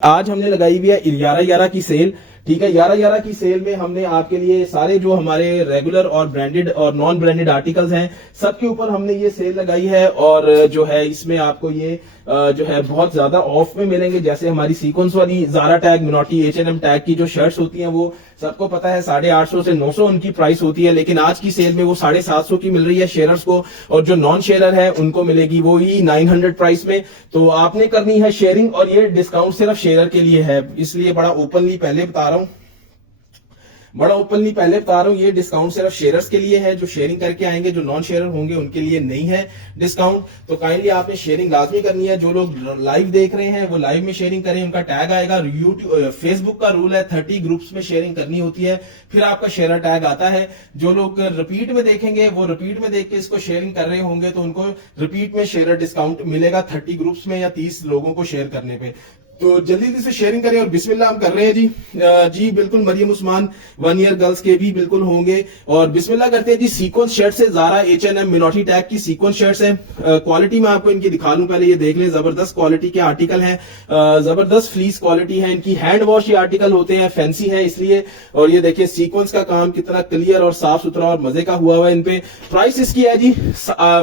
आज हमने लगाई हुई है 11/11 की सेल। ठीक है, 11/11 की सेल में हमने आपके लिए सारे जो हमारे रेगुलर और ब्रांडेड और नॉन ब्रांडेड आर्टिकल्स हैं सबके ऊपर हमने ये सेल लगाई है। और जो है इसमें आपको ये जो है बहुत ज्यादा ऑफ में मिलेंगे। जैसे हमारी सीक्वेंस वाली ज़ारा टैग, मिनोटी, H&M टैग की जो शर्ट्स होती हैं वो सबको पता है 850 से 900 उनकी प्राइस होती है, लेकिन आज की सेल में वो 750 की मिल रही है शेयरर्स को, और जो नॉन शेयरर है उनको मिलेगी वो ही 900 प्राइस में। तो आपने करनी है शेयरिंग, और ये डिस्काउंट सिर्फ शेयरर के लिए है, इसलिए बड़ा ओपनली पहले बता रहा हूं ये डिस्काउंट सिर्फ शेयरर्स के लिए है। जो शेयरिंग करके आएंगे, जो नॉन शेयरर होंगे उनके लिए नहीं है डिस्काउंट। तो काइंडली आपने शेयरिंग लाजमी करनी है। जो लोग लाइव देख रहे हैं वो लाइव में शेयरिंग करें, उनका टैग आएगा। यूट्यूब फेसबुक का रूल है 30 ग्रुप्स में शेयरिंग करनी होती है, फिर आपका शेयरर टैग आता है। जो लोग रिपीट में देखेंगे वो रिपीट में देख के इसको शेयरिंग कर रहे होंगे तो उनको रिपीट में शेयरर डिस्काउंट मिलेगा 30 ग्रुप्स में या 30 लोगों को शेयर करने पे। तो जल्दी से शेयरिंग करें। और बिस्मिल्लाह हम कर रहे हैं जी बिल्कुल मरियम उस्मान 1 ईयर गर्ल्स के भी बिल्कुल होंगे। और बिस्मिल्लाह करते हैं जी। सीक्वेंस शर्ट से ज़ारा, H&M, मिनोटी टैग की सीक्वेंस शर्ट्स हैं। क्वालिटी में आपको इनकी दिखा लूं, पहले ये देख लें। जबरदस्त क्वालिटी के आर्टिकल हैं, जबरदस्त फ्लीस क्वालिटी है इनकी। हैंड वॉश ये आर्टिकल होते हैं, फैंसी है इसलिए। और ये देखिए सीक्वेंस का काम कितना क्लियर और साफ सुथरा और मजे का हुआ हुआ है। इनपे प्राइस इसकी है जी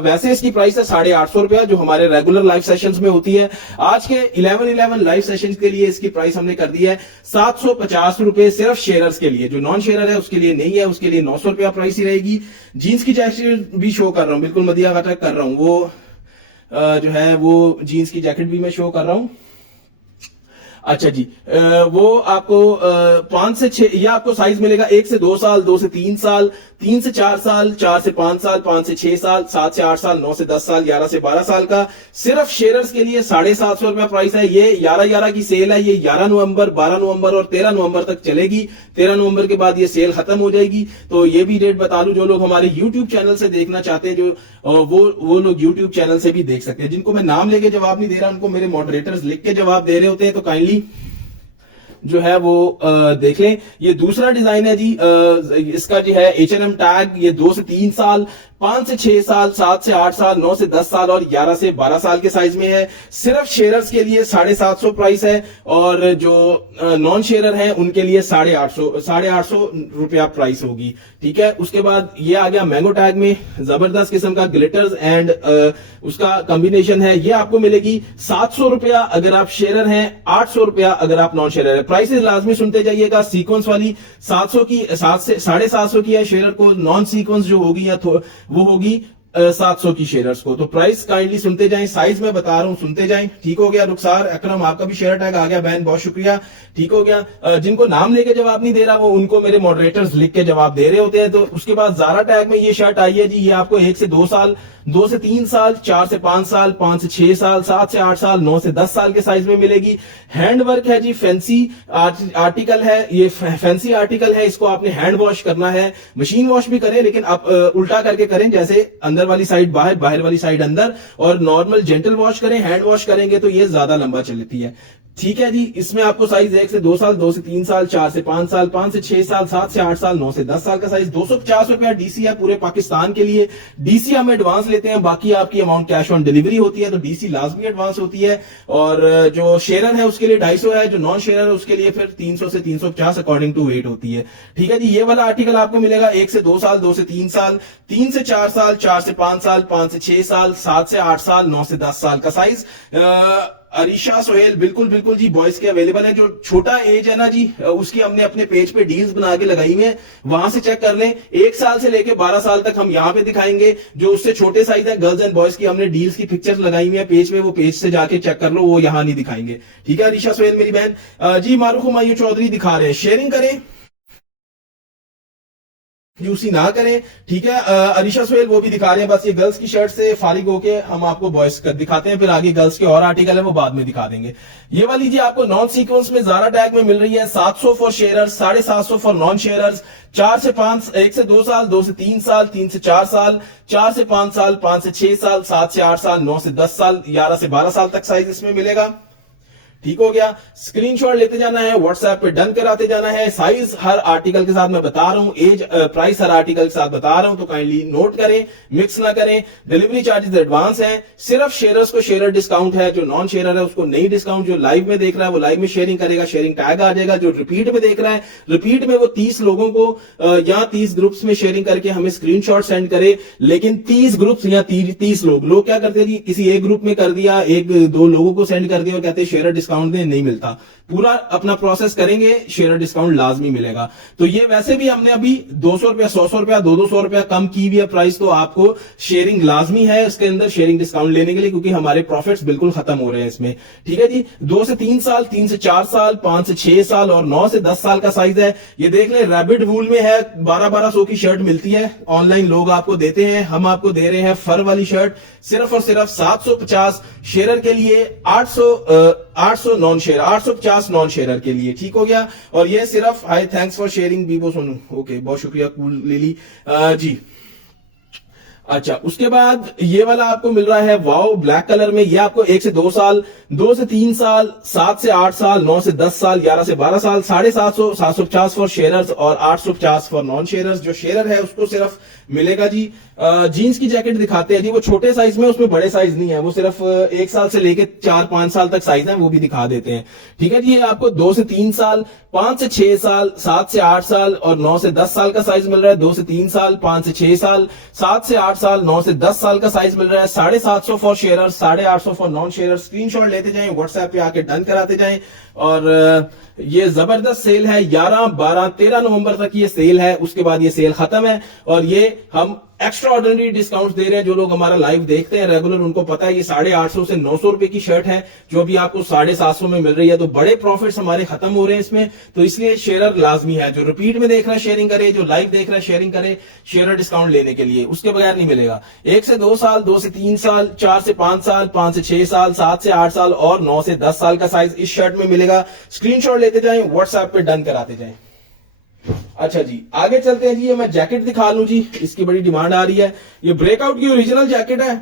वैसे इसकी प्राइस है 850 रुपया, जो हमारे रेगुलर लाइव सेशंस में होती है। आज के 11/11 लाइव सेशन के लिए इसकी प्राइस हमने कर दी है 750 रुपए, सिर्फ शेयरर्स के लिए। जो नॉन शेयरर है उसके लिए नहीं है, उसके लिए 900 रुपया प्राइस ही रहेगी। जीन्स की जैकेट भी शो कर रहा हूं, बिल्कुल मदिया घटक कर रहा हूं। वो जो है वो जीन्स की जैकेट भी मैं शो कर रहा हूं। अच्छा जी, वो आपको 5 से 6 या आपको साइज मिलेगा 1 से 2 साल, 2 से 3 साल, 3 से 4 साल, 4 से 5 साल, 5 से 6 साल, 7 से 8 साल, 9 से 10 साल, 11 से 12 साल का। सिर्फ शेयरर्स के लिए 750 रुपया प्राइस है। ये 11/11 की सेल है। ये 11 नवंबर, 12 नवंबर और 13 नवंबर तक चलेगी। 13 नवंबर के बाद ये सेल खत्म हो जाएगी। तो ये भी डेट बता दूं, जो लोग हमारे यूट्यूब चैनल से देखना चाहते हैं, जो वो लोग यूट्यूब चैनल से भी देख सकते हैं। जिनको मैं नाम लेके जवाब नहीं दे रहा, उनको मेरे मॉडरेटर्स लिख के जवाब दे रहे होते हैं, तो काइंडली जो है वो देख लें। ये दूसरा डिजाइन है जी, इसका जो है H&M टैग। ये 2 से 3 साल, 5 से 6 साल, 7 से 8 साल, 9 से 10 साल और 11 से 12 साल के साइज में है। सिर्फ शेयरर्स के लिए 750 प्राइस है, और जो नॉन शेयरर है उनके लिए 850 रुपया प्राइस होगी। ठीक है, उसके बाद ये आ गया मैंगो टैग में, जबरदस्त किस्म का ग्लिटर्स एंड उसका कॉम्बिनेशन है। ये आपको मिलेगी 700 रुपया अगर आप शेयरर हैं, 800 रुपया अगर आप नॉन शेयरर है। प्राइसेस लाजमी सुनते जाइएगा। सीक्वेंस वाली 700 की 7 से 750 की है शेयरर को, नॉन सीक्वेंस जो होगी या वो होगी 700 की शेयरर्स को। तो प्राइस काइंडली सुनते जाएं, साइज में बता रहा हूं, सुनते जाएं। ठीक हो गया रुखसार अकरम, आपका भी शेयर टैग आ गया बहन, बहुत शुक्रिया। ठीक हो गया। जिनको नाम लेके जवाब नहीं दे रहा वो उनको मेरे मॉडरेटर्स लिख के जवाब दे रहे होते हैं। तो उसके बाद ज़ारा टैग में ये शर्ट आई है जी। ये आपको 1 से 2 साल, 2 से 3 साल, 4 से 5 साल, 5 से 6 साल, 7 से 8 साल, 9 से 10 साल के साइज में मिलेगी। हैंड वर्क है जी, फैंसी आर्टिकल है, ये फैंसी आर्टिकल है। इसको आपने हैंड वॉश करना है, मशीन वॉश भी करें, लेकिन आप उल्टा करके करें, जैसे अंदर वाली साइड बाहर, बाहर वाली साइड अंदर, और नॉर्मल जेंटल वॉश करें। हैंड वॉश करेंगे तो ये ज्यादा लंबा चलती है। ठीक है जी, इसमें आपको साइज 1 से 2 साल, 2 से 3 साल, 4 से 5 साल, 5 से 6 साल, 7 से 8 साल, 9 से 10 साल का साइज। 250 रुपया डीसी है पूरे पाकिस्तान के लिए। डीसी हम एडवांस लेते हैं, बाकी आपकी अमाउंट कैश ऑन डिलीवरी होती है, तो डीसी लाजमी एडवांस होती है। और जो शेयरर है उसके लिए 250 है, जो नॉन शेयरर है उसके लिए फिर 300 से 350 अकॉर्डिंग टू वेट होती है। ठीक है जी, ये वाला आर्टिकल आपको मिलेगा 1 से 2 साल, 2 से 3 साल, 3 से 4 साल, 4 से 5 साल, 5 से 6 साल, 7 से 8 साल, 9 से 10 साल का साइज। अरीशा सोहेल बिल्कुल बिल्कुल जी, बॉयज के अवेलेबल है। जो छोटा एज है ना जी, उसकी हमने अपने पेज पे डील्स बना के लगाई हुई है, वहां से चेक कर लें। 1 साल से लेके 12 साल तक हम यहाँ पे दिखाएंगे। जो उससे छोटे साइज है गर्ल्स एंड बॉयज की, हमने डील्स की पिक्चर्स लगाई हुई है पेज पे, वो पेज से जाके चेक कर लो, वो यहाँ नहीं दिखाएंगे। ठीक है अरीशा सोहेल मेरी बहन जी। मारूफ हुमायूं चौधरी दिखा रहे हैं, शेयरिंग करें, यूसी ना करें। ठीक है, अरीशा सोहेल वो भी दिखा रहे हैं। बस ये गर्ल्स की शर्ट से फारिग होके हम आपको बॉयज कर दिखाते हैं, फिर आगे गर्ल्स के और आर्टिकल है वो बाद में दिखा देंगे। ये वाली जी आपको नॉन सीक्वेंस में ज़ारा टैग में मिल रही है 700 for sharers, 750 for non sharers. 4 से 5, 1 से 2 साल, 2 से 3 साल, 3 से 4 साल, 4 से 5 साल, 5 से 6 साल, 7 से 8 साल, 9 से 10 साल, 11 से 12 साल तक साइज इसमें मिलेगा। ठीक हो गया। स्क्रीनशॉट लेते जाना है, व्हाट्सएप पे डन कराते जाना है। साइज हर आर्टिकल के साथ मैं बता रहा हूं, एज प्राइस हर आर्टिकल के साथ बता रहा हूं, तो काइंडली नोट करें, मिक्स ना करें। डिलीवरी चार्जेस एडवांस है, सिर्फ शेयरर्स को शेयर डिस्काउंट है, जो नॉन शेयरर है उसको नहीं डिस्काउंट। जो लाइव में देख रहा है वो लाइव में शेयरिंग करेगा, शेयरिंग टैग आ जाएगा। जो रिपीट में देख रहा है, रिपीट में वो 30 लोगों को या 30 ग्रुप्स में शेयरिंग करके हमें स्क्रीनशॉट सेंड करे। लेकिन 30 ग्रुप्स या 30 लोग क्या करते हैं जी, किसी एक ग्रुप में कर दिया, एक दो लोगों को सेंड कर दिया और कहते हैं शेयर डिस्काउंट दे, नहीं मिलता। पूरा अपना प्रोसेस करेंगे, शेयर डिस्काउंट लाजमी मिलेगा। तो ये वैसे भी हमने अभी 200 रुपया, 100 रुपया, 200 रुपया कम की हुई है प्राइस, तो आपको शेयरिंग लाजमी है इसके अंदर शेयरिंग डिस्काउंट लेने के लिए, क्योंकि हमारे प्रॉफिट्स बिल्कुल खत्म हो रहे हैं इसमें। ठीक है जी। 2 से 3 साल, 3 से 4 साल, 5 से 6 साल और 9 से 10 साल का साइज है। ये देख ले, रैबिट वूल में है, 1200 की शर्ट मिलती है, ऑनलाइन लोग आपको देते हैं, हम आपको दे रहे हैं फर वाली शर्ट सिर्फ और सिर्फ 750 शेयर के लिए, 800 नॉन शेयर, 850 नॉन शेयर के लिए। ठीक हो गया। और ये सिर्फ high thanks for sharing Vivo Sonu, okay बहुत शुक्रिया कूल लिली जी। अच्छा, उसके बाद ये वाला आपको मिल रहा है वाओ ब्लैक कलर में। ये आपको 1 से 2 साल, 2 से 3 साल, 7 से 8 साल, 9 से 10 साल, 11 से 12 साल, 750, 750 फॉर शेयरर्स और 850 फॉर नॉन शेयरर्स। जो शेयरर है उसको सिर्फ मिलेगा जी। जीन्स की जैकेट दिखाते हैं जी, वो छोटे साइज में, उसमें बड़े साइज नहीं है, वो सिर्फ 1 साल से लेके 4-5 साल तक साइज है, वो भी दिखा देते हैं। ठीक है जी। ये आपको 2 से 3 साल, 5 से 6 साल, 7 से 8 साल और 9 से 10 साल का साइज मिल रहा है। 2 से 3 साल, 5 से 6 साल, 7 से 8 साल, 9 से 10 साल का साइज मिल रहा है। 750 for share, 850 for non share. Screenshot लेते जाएं, व्हाट्सएप पे आके डन कराते जाएं। और ये जबरदस्त सेल है, 11, 12, 13 नवंबर तक ये सेल है, उसके बाद ये सेल खत्म है। और ये हम एक्स्ट्रा ऑर्डिनरी डिस्काउंट दे रहे हैं। जो लोग हमारा लाइव देखते हैं रेगुलर, उनको पता है ये 850 से 900 रुपए की शर्ट है, जो अभी आपको 750 में मिल रही है। तो बड़े प्रॉफिट्स हमारे खत्म हो रहे हैं इसमें, तो इसलिए शेयर लाजमी है। जो रिपीट में देख रहा है शेयरिंग करे, जो लाइव देख रहा है शेयरिंग करे, शेयर डिस्काउंट लेने के लिए, उसके बगैर नहीं मिलेगा। 1 से 2 साल, 2 से 3 साल, 4 से 5 साल, 5 से 6 साल, 7 से 8 साल और 9 से 10 साल का साइज इस शर्ट में मिलेगा। स्क्रीनशॉट लेते जाएं, व्हाट्सएप पे डन कराते जाएं। अच्छा जी, आगे चलते हैं जी। ये मैं जैकेट दिखा लूं जी, इसकी बड़ी डिमांड आ रही है। ये ब्रेकआउट की ओरिजिनल जैकेट है,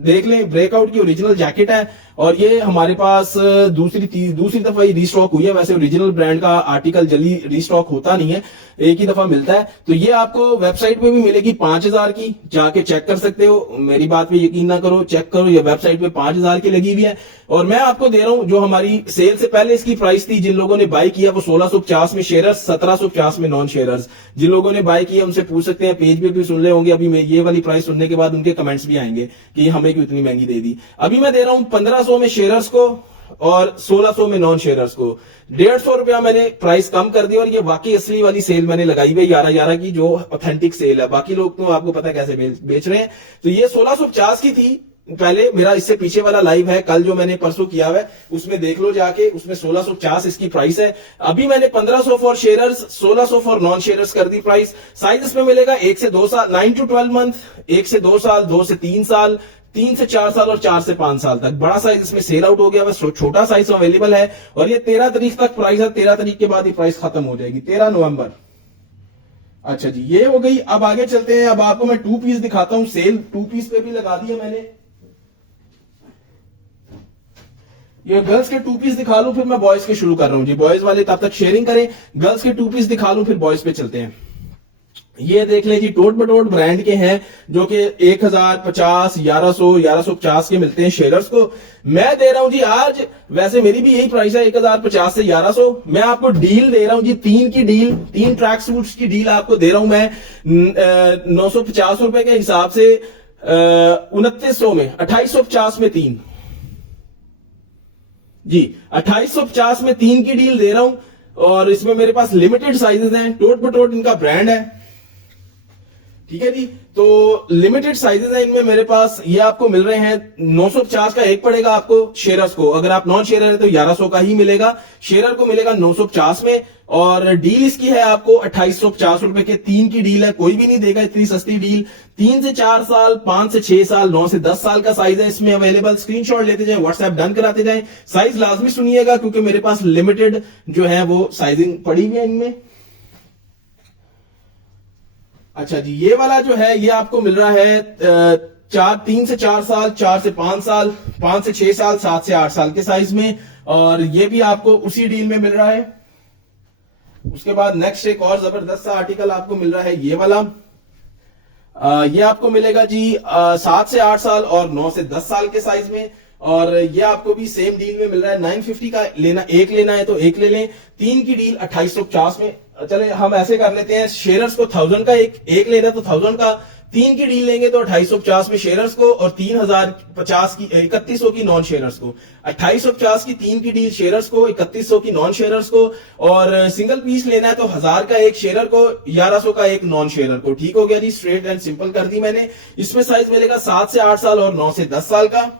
देख लें, ब्रेकआउट की ओरिजिनल जैकेट है। और ये हमारे पास दूसरी दफा ये रीस्टॉक हुई है। वैसे ओरिजिनल ब्रांड का आर्टिकल जल्दी रीस्टॉक होता नहीं है, एक ही दफा मिलता है। तो ये आपको वेबसाइट पे भी मिलेगी 5000 की, जाके चेक कर सकते हो। मेरी बात पे यकीन ना करो, चेक करो, ये वेबसाइट पे 5000 की लगी हुई है। और मैं आपको दे रहा हूं, जो हमारी सेल से पहले इसकी प्राइस थी, जिन लोगों ने बाय किया वो 1650 में शेयरर्स, 1750 में नॉन शेयरर्स। जिन लोगों ने बाय किया उनसे पूछ सकते हैं, पेज पे भी सुन ले होंगे। अभी ये वाली प्राइस सुनने के बाद उनके कमेंट्स भी आएंगे कि हमें क्यों इतनी महंगी दे दी। अभी मैं दे रहा हूं 1500 में शेयरर्स को और 1600 में नॉन शेयरर्स को। 150 रुपया मैंने प्राइस कम कर दिया। और ये वाकई असली वाली सेल मैंने लगाई हुई 11-11 की, जो ऑथेंटिक सेल है। बाकी लोग तो आपको पता है कैसे बेच रहे हैं। तो ये 1650 की थी पहले, मेरा इससे पीछे वाला लाइव है कल जो मैंने परसों किया हुआ है, उसमें देख लो जाके, उसमें 1650 इसकी प्राइस है। अभी मैंने 1500 for sharers, 1600 for non sharers कर दी प्राइस। साइज इसमें मिलेगा 1 से 2 साल, 9 to 12 मंथ, 1 से 2 साल, 2 से 3 साल, 3 से 4 साल और 4 से 5 साल तक। बड़ा साइज इसमें सेल आउट हो गया, बस छोटा साइज अवेलेबल है। और ये 13 तारीख तक प्राइस है, 13 तारीख के बाद ये प्राइस खत्म हो जाएगी, 13 नवंबर। अच्छा जी, ये हो गई। अब आगे चलते हैं। अब आपको मैं 2 पीस दिखाता हूं, सेल 2 पीस पे भी लगा दिया मैंने। ये गर्ल्स के 2 पीस दिखा लूं, फिर मैं बॉयज के शुरू कर रहा हूं जी। बॉयज वाले तब तक शेयरिंग करें, गर्ल्स के 2 पीस दिखा लूं, फिर बॉयज पे चलते हैं। ये देख लें जी, टोट बटोट ब्रांड के हैं, जो कि 1050, 1100, 1150 के मिलते हैं शेयरर्स को। मैं दे रहा हूं जी आज, वैसे मेरी भी यही प्राइस है 1050 से 1100। मैं आपको डील दे रहा हूं जी, 3 की डील, 3 ट्रैक सूट्स की डील आपको दे रहा हूं मैं 950 रुपए के हिसाब से 2900 में, 2850 में 3 जी, 2850 में 3 की डील दे रहा हूं। और इसमें मेरे पास लिमिटेड साइजेस हैं, टोट बटोट इनका ब्रांड है। ठीक है जी, तो लिमिटेड साइजेस हैं इनमें मेरे पास। ये आपको मिल रहे हैं 950 का एक पड़ेगा आपको शेयरर्स को। अगर आप नॉन शेयरर है तो 1100 का ही मिलेगा, शेयरर को मिलेगा 950 में। और डील इसकी है आपको 2850 रुपए के, 3 की डील है, कोई भी नहीं देगा इतनी सस्ती डील। 3 से 4 साल, 5 से 6 साल, 9 से 10 साल का साइज है इसमें अवेलेबल। स्क्रीनशॉट लेते जाएं, व्हाट्सएप डन कराते जाएं। साइज लाजमी सुनिएगा, क्योंकि मेरे पास लिमिटेड जो है वो साइजिंग पड़ी हुई है इनमें। अच्छा जी, ये वाला जो है ये आपको मिल रहा है 3 से 4 साल, 4 से 5 साल, 5 से 6 साल, 7 से 8 साल के साइज में, और ये भी आपको उसी डील में मिल रहा है। उसके बाद नेक्स्ट एक और जबरदस्त सा आर्टिकल आपको मिल रहा है, ये वाला। ये आपको मिलेगा जी 7 से 8 साल और 9 से 10 साल के साइज में, और ये आपको भी सेम डील में मिल रहा है। 950 का लेना, एक लेना है तो एक ले लें। 3 की डील 2850 में। चले हम ऐसे कर लेते हैं, शेयर्स को 1000 का एक लेना तो 1000 का, 3 की डील लेंगे तो 2850 में शेयर्स को, और 3050 की 3100 की नॉन शेयर्स को। 2850 की 3 की डील शेयर्स को, 3100 की नॉन शेयर्स को, और सिंगल पीस लेना है तो 1000 का एक शेयर को, 1100 का एक नॉन शेयर को। ठीक हो गया जी, स्ट्रेट एंड सिंपल कर दी मैंने। इसमें साइज मिलेगा 7 से 8 साल और 9 से 10 साल का।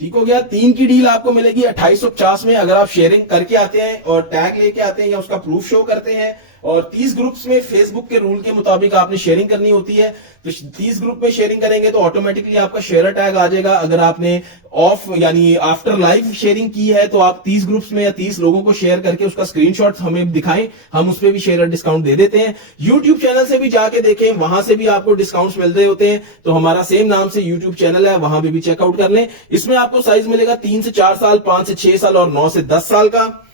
ठीक हो गया। 3 की डील आपको मिलेगी 2850 में, अगर आप शेयरिंग करके आते हैं और टैग लेके आते हैं या उसका प्रूफ शो करते हैं। और 30 ग्रुप्स में फेसबुक के रूल के मुताबिक आपने शेयरिंग करनी होती है, तो 30 ग्रुप में शेयरिंग करेंगे तो ऑटोमेटिकली आपका शेयर टैग आ जाएगा। अगर आपने ऑफ यानी आफ्टर लाइव शेयरिंग की है तो आप 30 ग्रुप्स में या 30 लोगों को शेयर करके उसका स्क्रीनशॉट हमें दिखाएं, हम उस पर भी शेयर डिस्काउंट दे देते हैं। यूट्यूब चैनल से भी जाके देखें, वहां से भी आपको डिस्काउंट्स मिल रहे होते हैं। तो हमारा सेम नाम से यूट्यूब चैनल है, वहां पे भी चेकआउट कर लें। इसमें आपको साइज मिलेगा 3 से 4 साल, 5 से 6 साल और 9 से 10 साल का।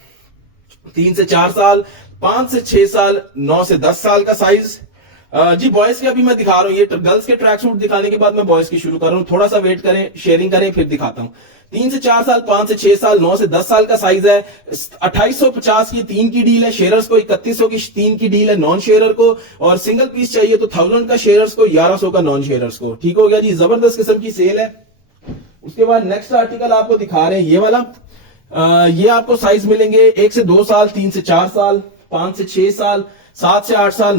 3 से 4 साल, 5 से 6 साल, 9 से 10 साल का साइज। जी बॉयज के अभी मैं दिखा रहा हूं, ये गर्ल्स के ट्रैक सूट दिखाने के बाद मैं बॉयज की शुरू कर रहा हूं। थोड़ा सा वेट करें, शेयरिंग करें, फिर दिखाता हूं। 3 से 4 साल, 5 से 6 साल, 9 से 10 साल का साइज है। 2850 की 3 की डील है शेयर्स को, 3100 की 3 की डील है नॉन शेयरर को, और सिंगल पीस चाहिए तो 1000 का शेयर्स को, 1100 का नॉन शेयरर्स को। ठीक हो गया जी, जबरदस्त किस्म की सेल है। उसके बाद नेक्स्ट आर्टिकल आपको दिखा रहे हैं, ये वाला। ये आपको साइज मिलेंगे 1 से 2 साल, 3 से 4 साल, 5 से 6 साल, 7 से 8 साल,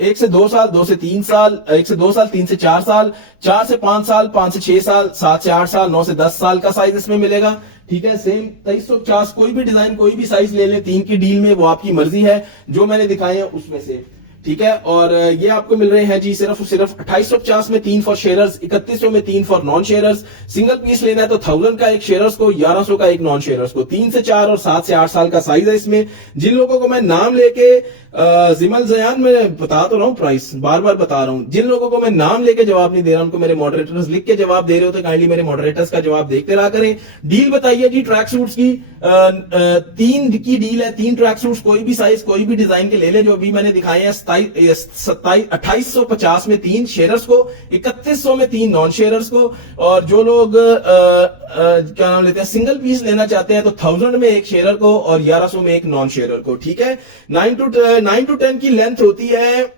1 से 2 साल, 2 से 3 साल, 1 से 2 साल, 3 से 4 साल, 4 से 5 साल, 5 से 6 साल, 7 से 8 साल, 9 से 10 साल का साइज इसमें मिलेगा। ठीक है, सेम 2350, कोई भी डिजाइन कोई भी साइज ले लें 3 की डील में, वो आपकी मर्जी है, जो मैंने दिखाए हैं उसमें से। ठीक है, और ये आपको मिल रहे हैं जी सिर्फ 2850 में 3 फॉर शेयरर्स, 3100 में 3 for non sharers. Single piece लेना है तो 1000 का एक शेयरर्स को, 1100 का एक नॉन शेयरर्स को। 3 से 4 और 7 से 8 साल का साइज है इसमें। जिन लोगों को मैं नाम लेके जिमल जयान में बता तो रहा हूं, प्राइस बार बार बता रहा हूं, जिन लोगों को मैं नाम लेके जवाब नहीं दे रहा उनको मेरे मॉडरेटर्स लिख के जवाब दे रहे होते, काइंडली मेरे मॉडरेटर्स का जवाब देखते रहा करें। डील बताइए जी ट्रैक सूट्स की, 3 की डील है, 3 ट्रैक सूट्स कोई भी साइज कोई भी डिजाइन के ले ले, जो अभी मैंने दिखाए हैं। 2850 में 3 शेयरर्स को, 3100 में 3 नॉन शेयरर्स को, और जो लोग क्या नाम लेते हैं सिंगल पीस लेना चाहते हैं तो 1000 में एक शेयरर को और 1100 में एक नॉन शेयरर को। ठीक है, 9 to 10 की लेंथ होती है।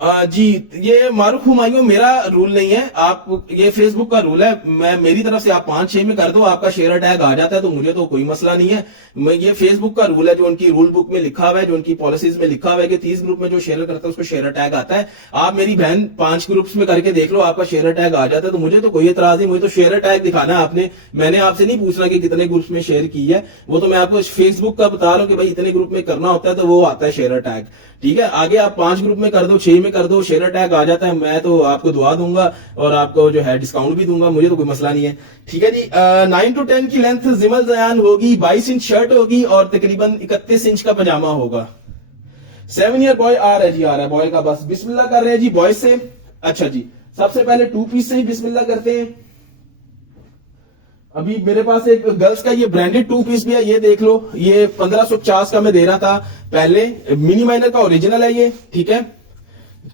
जी ये मारूफ हुमायूं मेरा रूल नहीं है, आप ये फेसबुक का रूल है। मैं मेरी तरफ से आप 5-6 में कर दो, आपका शेयर टैग आ जाता है तो मुझे तो कोई मसला नहीं है। मैं ये फेसबुक का रूल है, जो उनकी रूल बुक में लिखा हुआ है, जो उनकी पॉलिसीज में लिखा हुआ है कि 30 ग्रुप में जो शेयर करता है उसको शेयर टैग आता है। आप मेरी बहन 5 ग्रुप्स में करके देख लो, आपका शेयर टैग आ जाता है तो मुझे तो कोई एतराज नहीं। मुझे तो शेयर टैग दिखाना है आपने, मैंने आपसे नहीं पूछना कि कितने ग्रुप्स में शेयर की है, वो तो मैं आपको फेसबुक का बता रहा हूं कि भाई इतने ग्रुप में करना होता है तो वो आता है शेयर टैग। ठीक है, आगे आप 5 ग्रुप में कर दो, 6 में कर दो, शेयर टैग आ जाता है, मैं तो आपको दुआ दूंगा और आपको जो है डिस्काउंट भी दूंगा, मुझे तो कोई मसला नहीं है। ठीक है जी, 9 to 10 की लेंथ जिमल जयान होगी, 22 इंच शर्ट होगी और तकरीबन 31 इंच का पजामा होगा। 7 ईयर बॉय आ रहा है जी, आ रहा है बॉय का, बस बिस्मिल्लाह कर रहे हैं जी बॉय से। अच्छा जी, सबसे पहले 2 पीस से ही बिस्मिल्लाह करते हैं। अभी मेरे पास एक गर्ल्स का ये ब्रांडेड 2 पीस भी है, ये देख लो, ये 1550 का मैं दे रहा था पहले। मिनी माइनर का ओरिजिनल है ये। ठीक है,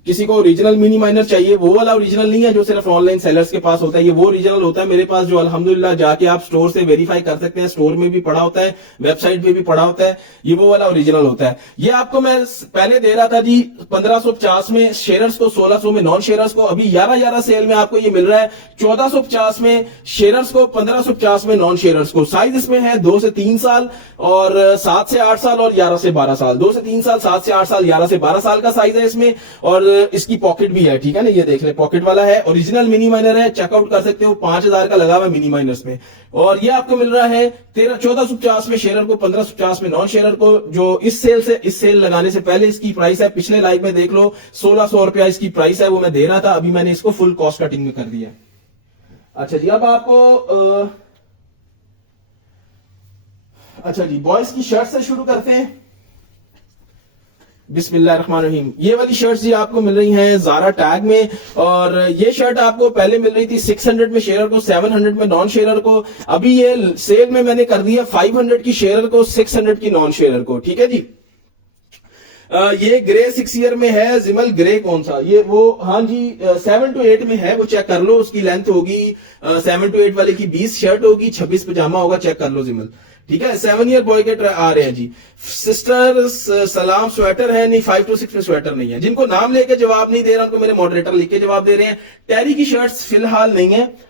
किसी को ओरिजिनल मिनी माइनर चाहिए, वो वाला ओरिजिनल नहीं है जो सिर्फ ऑनलाइन सेलर्स के पास होता है, ये वो ओरिजिनल होता है मेरे पास, जो अल्हम्दुलिल्लाह जाके आप स्टोर से वेरीफाई कर सकते हैं, स्टोर में भी पड़ा होता है, वेबसाइट पे भी पड़ा होता है, ये वो वाला ओरिजिनल होता है। ये आपको मैं पहले दे रहा था जी 1550 में शेयर्स को, 1600 में नॉन शेयर्स को। अभी 11 सेल में आपको ये मिल रहा है 1450 में शेयर्स को, 1550 में नॉन शेयर्स को। साइज इसमें है 2 से 3 साल और 7 से 8 साल और 11 से 12 साल। 2 से 3 साल, 7 से 8 साल, 11 से 12 साल का साइज है इसमें, और इसकी पॉकेट भी है। ठीक है ना, ये देख ले पॉकेट वाला है, ओरिजिनल मिनी माइनर है, चेकआउट कर सकते हो, 5000 का लगा हुआ मिनी माइनर्स में। और ये आपको मिल रहा है 1450 में शेयर को, 1550 में नॉन शेयर को। जो इस सेल लगाने से पहले इसकी प्राइस है, पिछले लाइव में देख लो 1600 रुपया इसकी प्राइस है, वो मैं दे रहा था, अभी मैंने इसको फुल कॉस्ट कटिंग में कर दिया। अच्छा जी, अब आपको अच्छा जी बॉयज की शर्ट से शुरू करते हैं। बिस्मिल्लाहिर्रहमानिर्रहीम। ये वाली शर्ट्स जी आपको मिल रही हैं ज़ारा टैग में, और ये शर्ट आपको पहले मिल रही थी 600 में शेयर को, 700 में नॉन शेयर को। अभी ये सेल में मैंने कर दिया 500 की शेयर को, 600 की नॉन शेयर को। ठीक है जी। ये ग्रे 6 ईयर में है। जिमल ग्रे कौन सा, ये वो, हाँ जी 7 to 8 में है, वो चेक कर लो। उसकी लेंथ होगी 7 to 8 वाले की 20 शर्ट होगी, 26 पजामा होगा, चेक कर लो जिमल। ठीक है। 7 ईयर बॉय के आ रहे हैं जी। सिस्टर सलाम स्वेटर है, नहीं 5 to 6 में स्वेटर नहीं है। जिनको नाम लेके जवाब नहीं दे रहा उनको मेरे मॉडरेटर लिख के जवाब दे रहे हैं। टेरी की शर्ट्स फिलहाल नहीं है,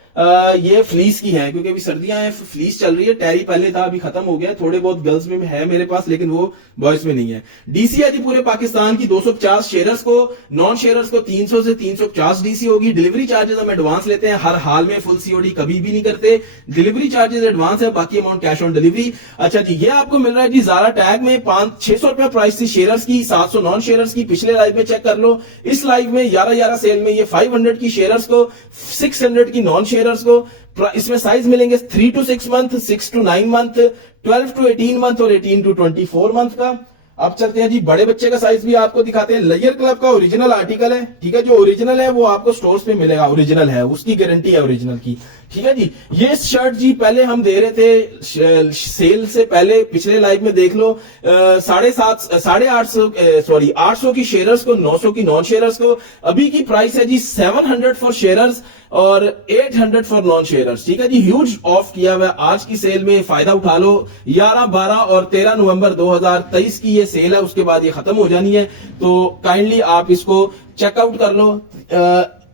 ये फ्लीस की है, क्योंकि अभी सर्दियां हैं, फ्लीस चल रही है। टैरी पहले था, अभी खत्म हो गया। थोड़े बहुत गर्ल्स में है मेरे पास, लेकिन वो बॉयज में नहीं है। डीसी है जी पूरे पाकिस्तान की 250 शेयरर्स को, नॉन शेयरर्स को 300 से 350 डीसी होगी। डिलीवरी चार्जेस हम एडवांस लेते हैं हर हाल में, फुल सीओडी कभी भी नहीं करते। डिलीवरी चार्जेस एडवांस है, बाकी अमाउंट कैश ऑन डिलीवरी। अच्छा जी, ये आपको मिल रहा है जी ज़ारा टैग में। 600 रुपया प्राइस थी शेयरर्स की, 700 नॉन शेयरर्स की। पिछले लाइव में चेक कर लो। इस लाइव में 11 सेल में ये 500 की शेयरर्स को, 600 की नॉन शेयरर्स को। इसमें साइज मिलेंगे 3 to 6 month, 6 to 9 month, 12 to 18 month और 18 to 24 मंथ का। अब चलते हैं जी, बड़े बच्चे का साइज भी आपको दिखाते हैं। लेयर क्लब का ओरिजिनल आर्टिकल है। ठीक है, जो ओरिजिनल है वो आपको स्टोर्स पे मिलेगा, ओरिजिनल है, उसकी गारंटी है ओरिजिनल की। ठीक है जी। ये शर्ट जी पहले हम दे रहे थे सेल से पहले, पिछले लाइव में देख लो, 850 की शेयरर्स को, 900 की नॉन शेयरर्स को। अभी की प्राइस है जी 700 फॉर शेयरर्स और 800 फॉर नॉन शेयरर्स। ठीक है जी। ह्यूज ऑफ किया हुआ आज की सेल में, फायदा उठा लो। 11, 12 और 13 नवंबर 2023 की ये सेल है, उसके बाद ये खत्म हो जानी है। तो काइंडली आप इसको चेकआउट कर लो,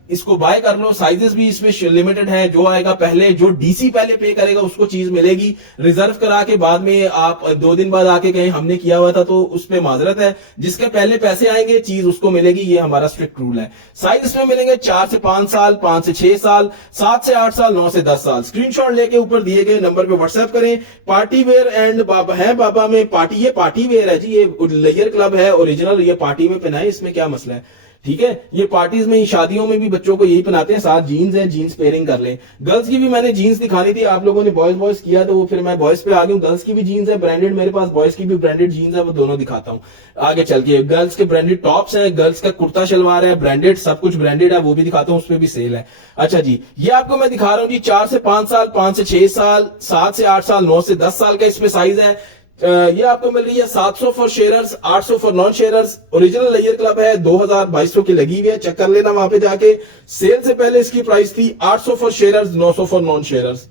इसको बाय कर लो। साइजेस भी इसमें लिमिटेड है। जो आएगा पहले, जो डीसी पहले पे करेगा उसको चीज मिलेगी। रिजर्व करा के बाद में आप 2 दिन बाद आके कहें हमने किया हुआ था, तो उस पर माजरत है। जिसके पहले पैसे आएंगे चीज उसको मिलेगी, ये हमारा स्ट्रिक्ट रूल है। साइज इसमें मिलेंगे 4 से 5 साल, 5 से 6 साल, 7 से 8 साल, 9 से 10 साल। स्क्रीनशॉट लेके ऊपर दिए गए नंबर पे व्हाट्सएप करें। पार्टी वेयर एंड बाबा है, बाबा में पार्टी, ये पार्टी वेयर है जी, ये लेयर क्लब है ओरिजिनल, ये पार्टी में पहनाए, इसमें क्या मसला है। ठीक है। ये पार्टीज में, शादियों में भी बच्चों को यही पहनाते हैं। साथ जीन्स है, जीन्स पेयरिंग कर लें। गर्ल्स की भी मैंने जीन्स दिखानी थी, आप लोगों ने बॉयज किया, तो फिर मैं बॉयज पे आ गया। गर्ल्स की भी जीन्स है ब्रांडेड मेरे पास, बॉयज की भी ब्रांडेड जीन्स है, वो दोनों दिखाता हूं आगे चल के। गर्ल्स के ब्रांडेड टॉप्स हैं, गर्ल्स का कुर्ता शलवार है ब्रांडेड, सब कुछ ब्रांडेड है, वो भी दिखाता हूं, उसमें भी सेल है। अच्छा जी, ये आपको मैं दिखा रहा हूं जी 4 से 5 साल, 5 से 6 साल, 7 से 8 साल, 9 से 10 साल का इसमें साइज है। ये आपको मिल रही है 700 for sharers, 800 for non sharers. Original layer club है, 2200 की लगी हुई है, चेक कर लेना वहां पे जाके। सेल से पहले इसकी प्राइस थी 800 for sharers, 900 for non sharers.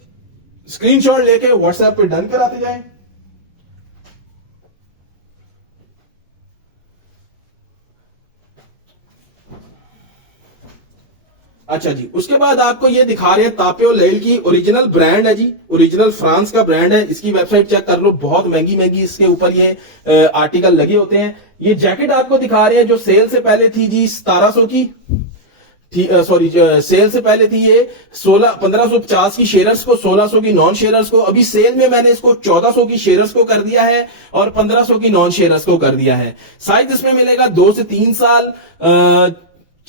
Screenshot लेके व्हाट्सएप पे डन कराते जाएं। अच्छा जी, उसके बाद आपको ये दिखा रहे हैं तापियो लेल की, ओरिजिनल ब्रांड है जी, ओरिजिनल फ्रांस का ब्रांड है। इसकी वेबसाइट चेक कर लो, बहुत महंगी महंगी इसके ऊपर ये आर्टिकल लगे होते हैं। ये जैकेट आपको दिखा रहे हैं जो सेल से पहले थी जी 1700 की, सॉरी सेल से पहले थी ये 1550 की शेयरर्स को, 1600 की नॉन शेयरर्स को। अभी सेल में मैंने इसको 1400 की शेयरर्स को कर दिया है और 1500 की नॉन शेयरर्स को कर दिया है। साइज इसमें मिलेगा 2 से 3 साल,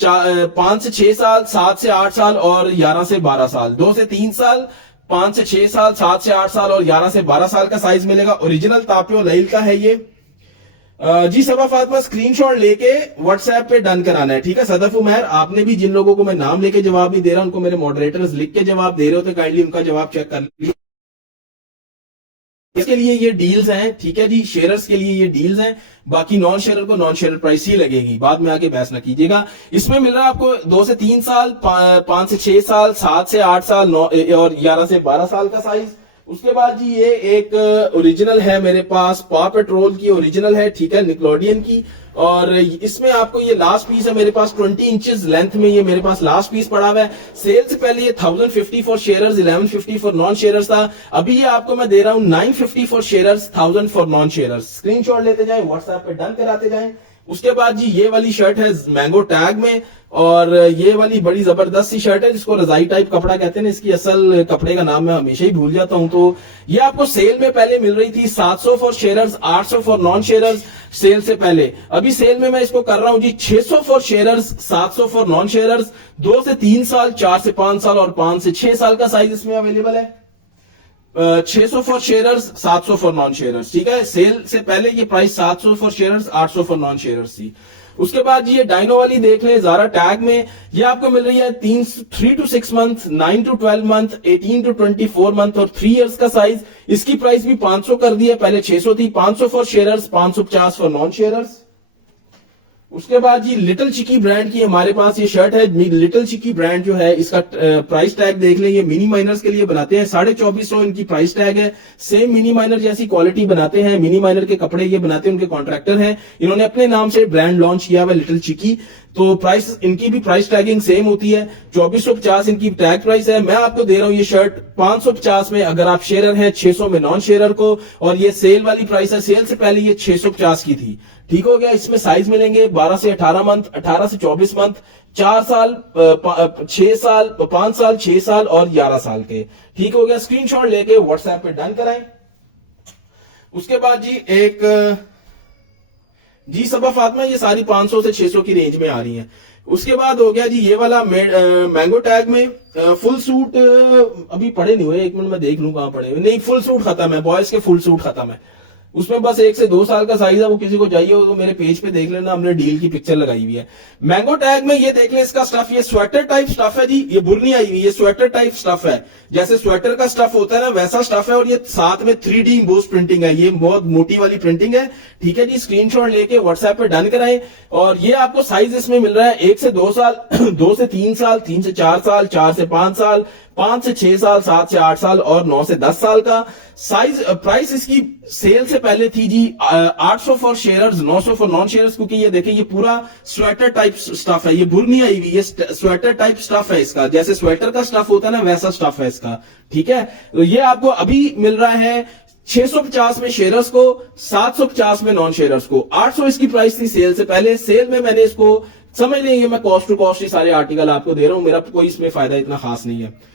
5 से 6 साल, 7 से 8 साल और 11 से 12 साल। 2 से 3 साल, 5 से 6 साल, 7 से 8 साल और 11 से 12 साल का साइज मिलेगा। ओरिजिनल तापियो लेल का है ये जी। सबा फातिमा स्क्रीनशॉट लेके व्हाट्सएप पे डन कराना है। ठीक है। सदफ उमर, आपने भी, जिन लोगों को मैं नाम लेके जवाब नहीं दे रहा उनको मेरे मॉडरेटर्स लिख के जवाब दे रहे होते, काइंडली उनका जवाब चेक कर लीजिए। इसके लिए ये डील्स हैं। ठीक है जी, शेयरर्स के लिए ये डील्स हैं, बाकी नॉन शेयर को नॉन शेयर प्राइस ही लगेगी, बाद में आके बहस ना कीजिएगा। इसमें मिल रहा है आपको 2 से 3 साल, 5 से 6 साल, 7 से 8 साल और 11 से 12 साल का साइज। उसके बाद जी ये एक ओरिजिनल है मेरे पास, पॉ पेट्रोल की ओरिजिनल है। ठीक है, निकलोडियन की, और इसमें आपको ये लास्ट पीस है मेरे पास 20 इंचेस लेंथ में, ये मेरे पास लास्ट पीस पड़ा हुआ है। सेल से पहले ये 1050 for sharers, 1150 for non sharers था। अभी ये आपको मैं दे रहा हूं 950 for sharers, 1000 for non sharers. Screenshot लेते जाएं, व्हाट्सएप पे डन कराते जाएं। उसके बाद जी ये वाली शर्ट है मैंगो टैग में, और ये वाली बड़ी जबरदस्त सी शर्ट है जिसको रजाई टाइप कपड़ा कहते हैं। इसकी असल कपड़े का नाम मैं हमेशा ही भूल जाता हूं। तो ये आपको सेल में पहले मिल रही थी 700 for sharers, 800 for non sharers, sale से पहले। अभी सेल में मैं इसको कर रहा हूं जी 600 for sharers, 700 for non sharers. 2 से 3 साल, 4 से 5 साल और 5 से 6 साल का साइज इसमें अवेलेबल है। 600 for sharers, 700 for non sharers, ठीक है। सेल से पहले ये price 700 for sharers, 800 for non sharers थी। उसके बाद ये डायनो वाली देख लें, ज़ारा टैग में, ये आपको मिल रही है 3 to 6 month, 9 to 12 month, 18 to 24 month और 3 इयर्स का साइज। इसकी प्राइस भी 500 कर दी है, पहले 600 थी। 500 for sharers, 550 for non sharers. उसके बाद ये लिटिल चिकी ब्रांड की हमारे पास ये शर्ट है। लिटिल चिकी ब्रांड जो है, इसका प्राइस टैग देख लें, ये मिनी माइनर्स के लिए बनाते हैं। 2450 इनकी प्राइस टैग है। सेम मिनी माइनर जैसी क्वालिटी बनाते हैं, मिनी माइनर के कपड़े ये बनाते हैं, उनके कॉन्ट्रैक्टर हैं। इन्होंने अपने नाम से ब्रांड लॉन्च किया हुआ लिटिल चिकी, तो प्राइस इनकी भी प्राइस टैगिंग सेम होती है। 2450 इनकी टैग प्राइस है। मैं आपको दे रहा हूं ये शर्ट 550 में, अगर आप शेयरर हैं, 600 में नॉन शेयरर को। और ये सेल वाली प्राइस है, सेल से पहले ये 650 की थी, ठीक हो गया। इसमें साइज मिलेंगे 12 से 18 मंथ, 18 से 24 मंथ, 4 साल, 6 साल, 5 साल, 6 साल और 11 साल के, ठीक हो गया। स्क्रीनशॉट लेके व्हाट्सएप पे डन कराएं। उसके बाद जी एक जी सबा फातिमा, ये सारी 500 से 600 की रेंज में आ रही हैं। उसके बाद हो गया जी ये वाला मैंगो टैग में फुल सूट, अभी पड़े नहीं हुए, 1 मिनट में देख लूं कहां पड़े हुए। नहीं, फुल सूट खत्म है, बॉयज के फुल सूट खत्म है। उसमें बस 1 से 2 साल का साइज है, वो किसी को चाहिए हो तो मेरे पेज पे देख लेना, हमने डील की पिक्चर लगाई हुई है। मैंगो टैग में ये देख ले, इसका स्टफ, ये स्वेटर टाइप स्टफ है जी, ये बुरनी आई हुई, ये स्वेटर टाइप स्टफ है। जैसे स्वेटर का स्टफ होता है ना, वैसा स्टफ है। और ये साथ में 3D इम्बोस प्रिंटिंग है, ये बहुत मोटी वाली प्रिंटिंग है, ठीक है जी। स्क्रीनशॉट लेके व्हाट्सएप पे डन कराएं। और ये आपको साइज इसमें मिल रहा है 1 से 2 साल, 2 से 3 साल, 3 से 4 साल, 4 से 5 साल, 5 से 6 साल, 7 से 8 साल और 9 से 10 साल का साइज। प्राइस इसकी सेल से पहले थी जी 800 for sharers, 900 for non sharers, क्योंकि ये देखिए ये पूरा स्वेटर टाइप स्टफ है, ये बुरनी आई हुई, ये स्वेटर टाइप स्टफ है इसका, जैसे स्वेटर का स्टफ होता है ना, वैसा स्टफ है इसका, ठीक है। तो ये आपको अभी मिल रहा है 650 में शेयरर्स को, 750 में नॉन शेयरर्स को। 800 इसकी प्राइस थी सेल से पहले। सेल में मैंने इसको, समझ लेंगे, मैं कॉस्ट टू कॉस्ट ही सारे आर्टिकल आपको दे रहा हूं, मेरा कोई इसमें फायदा इतना खास नहीं है।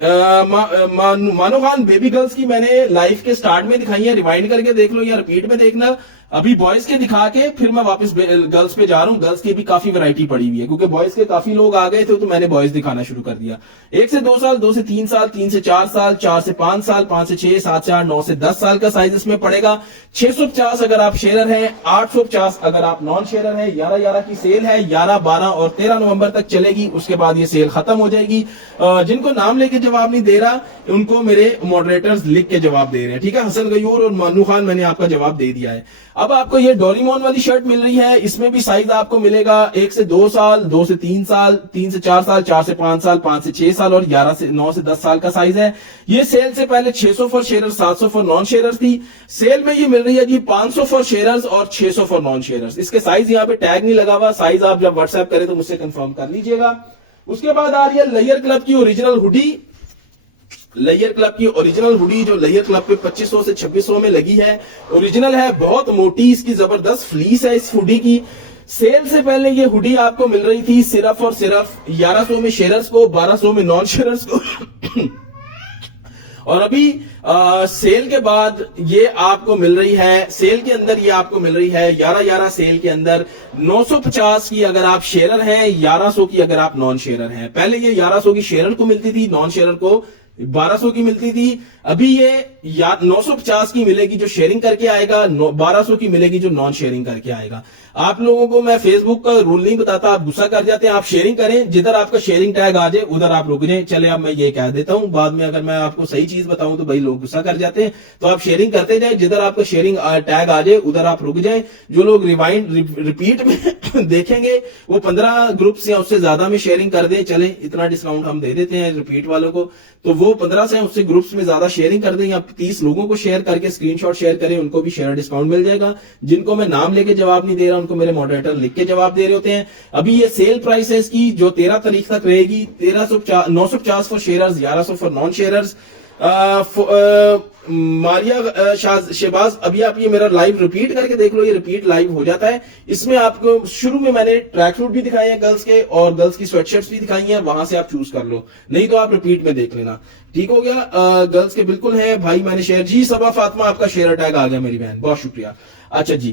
मानो खान बेबी गर्ल्स की मैंने लाइफ के स्टार्ट में दिखाई है, रिवाइंड करके देख लो या रिपीट में देखना। अभी बॉयज के दिखा के फिर मैं वापस गर्ल्स पे जा रहा हूं। गर्ल्स की भी काफी वैरायटी पड़ी हुई है, क्योंकि बॉयज के काफी लोग आ गए थे, तो मैंने बॉयज दिखाना शुरू कर दिया। 1 से 2 साल, 2 से 3 साल, 3 से 4 साल, 4 से 5 साल, 5 से 6, 7 से 8, 9 से 10 साल का साइज इसमें पड़ेगा। 650 अगर आप शेयरर हैं, 850 अगर आप नॉन शेयरर हैं। 11/11 की सेल है, 11, 12 और 13 नवंबर तक चलेगी, उसके बाद ये सेल खत्म हो जाएगी। जिनको नाम लेके जवाब नहीं दे रहा, उनको मेरे मॉडरेटर्स लिख के जवाब दे रहे हैं, ठीक है। हसन गयूर और मानू खान, मैंने आपका जवाब दे दिया है। अब आपको ये डोरेमोन वाली शर्ट मिल रही है, इसमें भी साइज आपको मिलेगा 1 से 2 साल, 2 से 3 साल, 3 से 4 साल, 4 से 5 साल, 5 से 6 साल और 11 से 9 से 10 साल का साइज है। ये सेल से पहले 600 फॉर शेयरर, 700 फॉर नॉन शेयरर्स थी। सेल में ये मिल रही है जी 500 फॉर शेयरर्स और 600 फॉर नॉन शेयरर्स। इसके साइज यहाँ पे टैग नहीं लगा हुआ, साइज आप जब व्हाट्सएप करें तो मुझसे कंफर्म कर लीजिएगा। उसके बाद आ रही है लेयर क्लब की ओरिजिनल हुडी। लेयर क्लब की ओरिजिनल हुडी, जो लेयर क्लब पे 2500 से 2600 में लगी है, ओरिजिनल है, बहुत मोटी, इसकी जबरदस्त फ्लीस है इस हुडी की। सेल से पहले ये हुडी आपको मिल रही थी सिर्फ और सिर्फ 1100 में शेयरर्स को, 1200 में नॉन शेयरर्स को। और अभी सेल के बाद ये आपको मिल रही है, सेल के अंदर ये आपको मिल रही है 11/11 सेल के अंदर 950 की अगर आप शेयरर हैं, 1100 की अगर आप नॉन शेयरर हैं। पहले ये 1100 की शेयरर को मिलती थी, नॉन शेयरर को 1200 की मिलती थी। अभी ये 950 की मिलेगी जो शेयरिंग करके आएगा, 1200 की मिलेगी जो नॉन शेयरिंग करके आएगा। आप लोगों को मैं फेसबुक का रूल नहीं बताता, आप गुस्सा कर जाते हैं। आप शेयरिंग करें, जिधर आपका शेयरिंग टैग आ जाए उधर आप रुक जाएं। चले, अब मैं ये कह देता हूं, बाद में अगर मैं आपको सही चीज बताऊं तो भाई लोग गुस्सा कर जाते हैं। तो आप शेयरिंग करते जाए, जिधर आपका शेयरिंग टैग आ जाए उधर आप रुक जाएं। जो लोग रिपीट में देखेंगे वो 15 ग्रुप्स या उससे ज्यादा में शेयरिंग कर दें, चले इतना डिस्काउंट हम दे देते हैं रिपीट वालों को, तो वो 15 से उससे ग्रुप्स में ज्यादा शेयरिंग कर दें या 30 लोगों को शेयर करके स्क्रीनशॉट शेयर करें, उनको भी शेयर डिस्काउंट मिल जाएगा। जिनको मैं नाम लेके जवाब नहीं दे रहा, उनको मेरे मॉडरेटर लिख के जवाब दे रहे होते हैं। अभी ये सेल प्राइस है इसकी, जो 13 तारीख तक रहेगी, 950 for sharers, 1100 for non sharers. Maria Shahbaz, अभी आप ये मेरा लाइव रिपीट करके देख लो, ये रिपीट लाइव हो जाता है। इसमें आपको शुरू में मैंने ट्रैक सूट भी दिखाए हैं गर्ल्स के, और गर्ल्स की स्वेटशर्ट्स भी दिखाई हैं, वहां से आप चूज कर लो, नहीं तो आप रिपीट में देख लेना, ठीक हो गया। गर्ल्स के बिल्कुल है भाई, मैंने शेयर जी सबा फातिमा, आपका शेयर टैग आ गया मेरी बहन, बहुत शुक्रिया। अच्छा जी,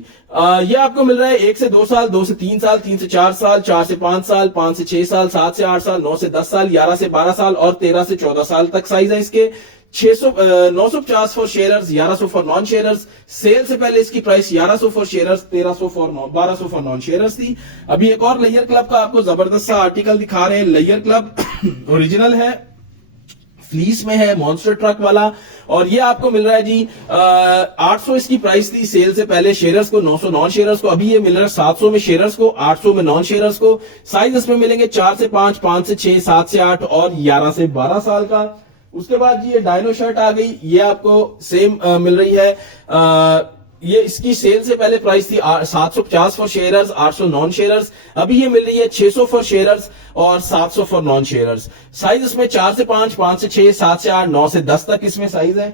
ये आपको मिल रहा है 1 से 2 साल, 2 से 3 साल, 3 से 4 साल, 4 से 5 साल, 5 से 6 साल, 7 से 8 साल, 9 से 10 साल, 11 से 12 साल और 13 से 14 साल तक साइज है इसके। 600 950 for sharers, 1100 for non sharers. Sale से पहले इसकी price 1100 for sharers, 1300 for 1200 for non sharers थी। अभी एक और लेयर क्लब का आपको जबरदस्त सा आर्टिकल दिखा रहे हैं। लेयर क्लब ओरिजिनल है, फ्लीस में है, मॉन्स्टर ट्रक वाला, और ये आपको मिल रहा है जी 800 इसकी प्राइस थी सेल से पहले शेयरर्स को, 900 नॉन शेयरर्स को। अभी ये मिल रहा है 700 में शेयरर्स को, 800 में नॉन शेयरर्स को। साइज इसमें मिलेंगे 4 से 5, 5 से 6, 7 से 8 और 11 से 12 साल का। उसके बाद जी ये डायनो शर्ट आ गई, ये आपको सेम मिल रही है। ये इसकी सेल से पहले प्राइस थी 750 फॉर शेयरर्स, 800 नॉन शेयरर्स। अभी ये मिल रही है 600 फॉर शेयरर्स और 700 फॉर नॉन शेयरर्स। साइज इसमें 4 से 5, 5 से 6, 7 से 8, 9 से 10 तक इसमें साइज है।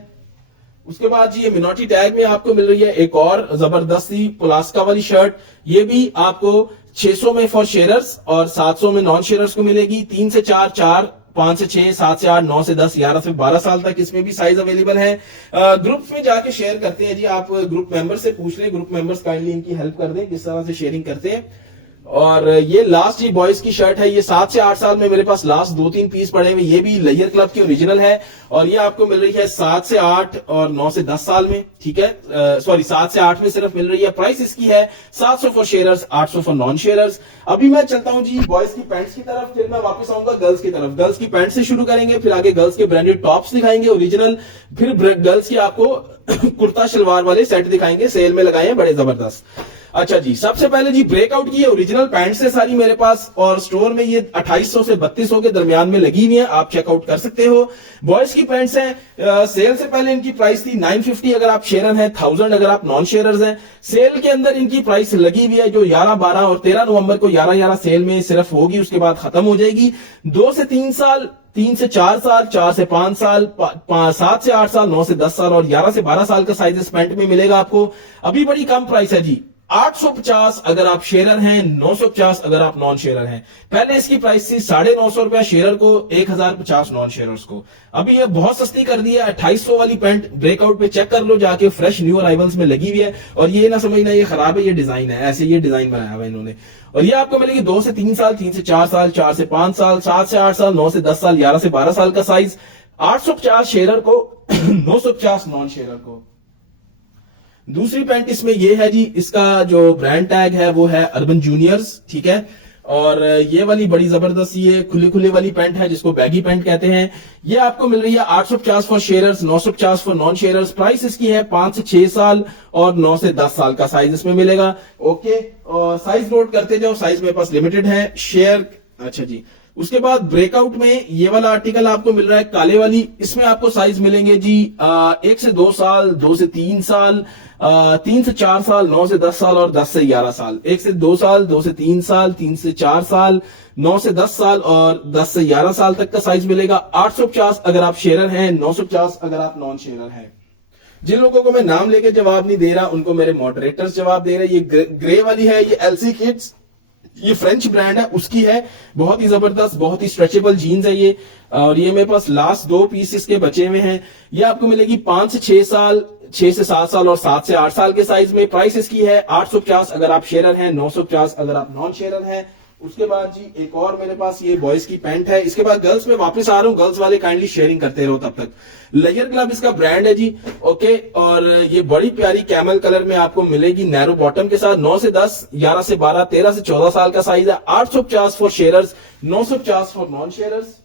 उसके बाद जी ये मिनोटी टैग में आपको मिल रही है एक और जबरदस्ती पुलास्का वाली शर्ट। ये भी आपको 600 में फॉर शेयरर्स और 700 में नॉन शेयरर्स को मिलेगी। 3 से 4, 4, 5 से 6, 7 से 8, 9 से 10, 11 से 12 साल तक इसमें भी साइज अवेलेबल है। ग्रुप्स में जाके शेयर करते हैं जी, आप ग्रुप मेंबर से पूछ लें, ग्रुप मेंबर्स काइंडली इनकी हेल्प कर दें किस तरह से शेयरिंग करते हैं। और ये लास्ट ही बॉयज की शर्ट है, ये 7 से 8 साल में मेरे पास लास्ट 2-3 पीस पड़े हुए। ये भी लेयर क्लब की ओरिजिनल है और ये आपको मिल रही है 7 से 8 और 9 से 10 साल में, ठीक है। सॉरी 7 से 8 में सिर्फ मिल रही है। प्राइस इसकी है 700 for sharers, 800 for non sharers. अभी मैं चलता हूं जी बॉयज की पैंट्स की तरफ, फिर मैं वापस आऊंगा गर्ल्स की तरफ। गर्ल्स की पैंट से शुरू करेंगे, फिर आगे गर्ल्स के ब्रांडेड टॉप्स दिखाएंगे ओरिजिनल, फिर गर्ल्स की आपको कुर्ता शलवार वाले सेट दिखाएंगे, सेल में लगाए हैं बड़े जबरदस्त। अच्छा जी, सबसे पहले जी ब्रेकआउट की ओरिजिनल पैंट से सारी मेरे पास, और स्टोर में ये 2800 से 3200 के दरमियान में लगी हुई है, आप चेकआउट कर सकते हो। बॉयज की पैंट्स हैं, सेल से पहले इनकी प्राइस थी 950 अगर आप शेयर हैं, 1000 अगर आप नॉन शेयरर्स हैं। सेल के अंदर इनकी प्राइस लगी हुई है जो 11, 12 और 13 नवंबर को 11 सेल में सिर्फ होगी, उसके बाद खत्म हो जाएगी। 2 से 3 साल, 3 से 4 साल, 4 से 5 साल, 7 से 8 साल, 9 से 10 साल और 11 से 12 साल का साइज इस पैंट में मिलेगा आपको। अभी बड़ी कम प्राइस है जी, 850 अगर आप शेयरर हैं, 950 अगर आप नॉन शेयरर हैं। पहले इसकी प्राइस थी 950 रुपया शेयरर को, 1050 नॉन शेयरर्स को। अभी ये बहुत सस्ती कर दी है। 2800 वाली पैंट ब्रेकआउट पे चेक कर लो जाके, फ्रेश न्यू अराइवल्स में लगी हुई है। और ये ना समझना ये खराब है, ये डिजाइन है, ऐसे ये डिजाइन बनाया हुआ है इन्होंने। और ये आपको मिलेगी 2 से 3 साल, 3 से 4 साल, 4 से 5 साल, 7 से 8 साल, 9 से 10 साल, 11 से 12 साल का साइज। 850 शेयरर को 950 नॉन शेयरर को। दूसरी पैंट इसमें ये है जी, इसका जो ब्रांड टैग है वो है अर्बन जूनियर्स, ठीक है। और ये वाली बड़ी जबरदस्त ये खुली खुली वाली पैंट है जिसको बैगी पैंट कहते हैं। ये आपको मिल रही है 850 for sharers, 950 for non sharers. Price इसकी है 5 से 6 साल और 9 से 10 साल का साइज इसमें मिलेगा। ओके, और साइज नोट करते जाओ, साइज मेरे पास लिमिटेड है। शेयर, अच्छा जी। उसके बाद ब्रेकआउट में ये वाला आर्टिकल आपको मिल रहा है काले वाली, इसमें आपको साइज मिलेंगे जी 1 से 2 साल, 2 से 3 साल, 3 से 4 साल, 9 से 10 साल और 10 से 11 साल। 1 से 2 साल, 2 से 3 साल, 3 से 4 साल, 9 से 10 साल और 10 से 11 साल तक का साइज मिलेगा। 850 अगर आप शेयरर हैं, 950 अगर आप नॉन शेयरर हैं। जिन लोगों को मैं नाम लेके जवाब नहीं दे रहा उनको मेरे मॉडरेटर्स जवाब दे रहे हैं। ये ग्रे वाली है, ये एलसी किड्स, ये फ्रेंच ब्रांड है, उसकी है, बहुत ही जबरदस्त, बहुत ही स्ट्रेचेबल जीन्स है ये। और ये मेरे पास लास्ट 2 पीस इसके बचे हुए हैं। ये आपको मिलेगी 5 से 6 साल, 6 से 7 साल और 7 से 8 साल के साइज में। प्राइस इसकी है 850 अगर आप शेयरर हैं, 950 अगर आप नॉन शेयरर हैं। उसके बाद जी एक और मेरे पास ये बॉयज की पैंट है। इसके बाद गर्ल्स में वापस आ रहा हूं, गर्ल्स वाले काइंडली शेयरिंग करते रहो तब तक। लेयर क्लब इसका ब्रांड है जी, ओके। और ये बड़ी प्यारी कैमल कलर में आपको मिलेगी नैरो बॉटम के साथ। 9 से 10, 11 से 12, 13 से 14 साल का साइज है। 850 for sharers, 950 for non sharers.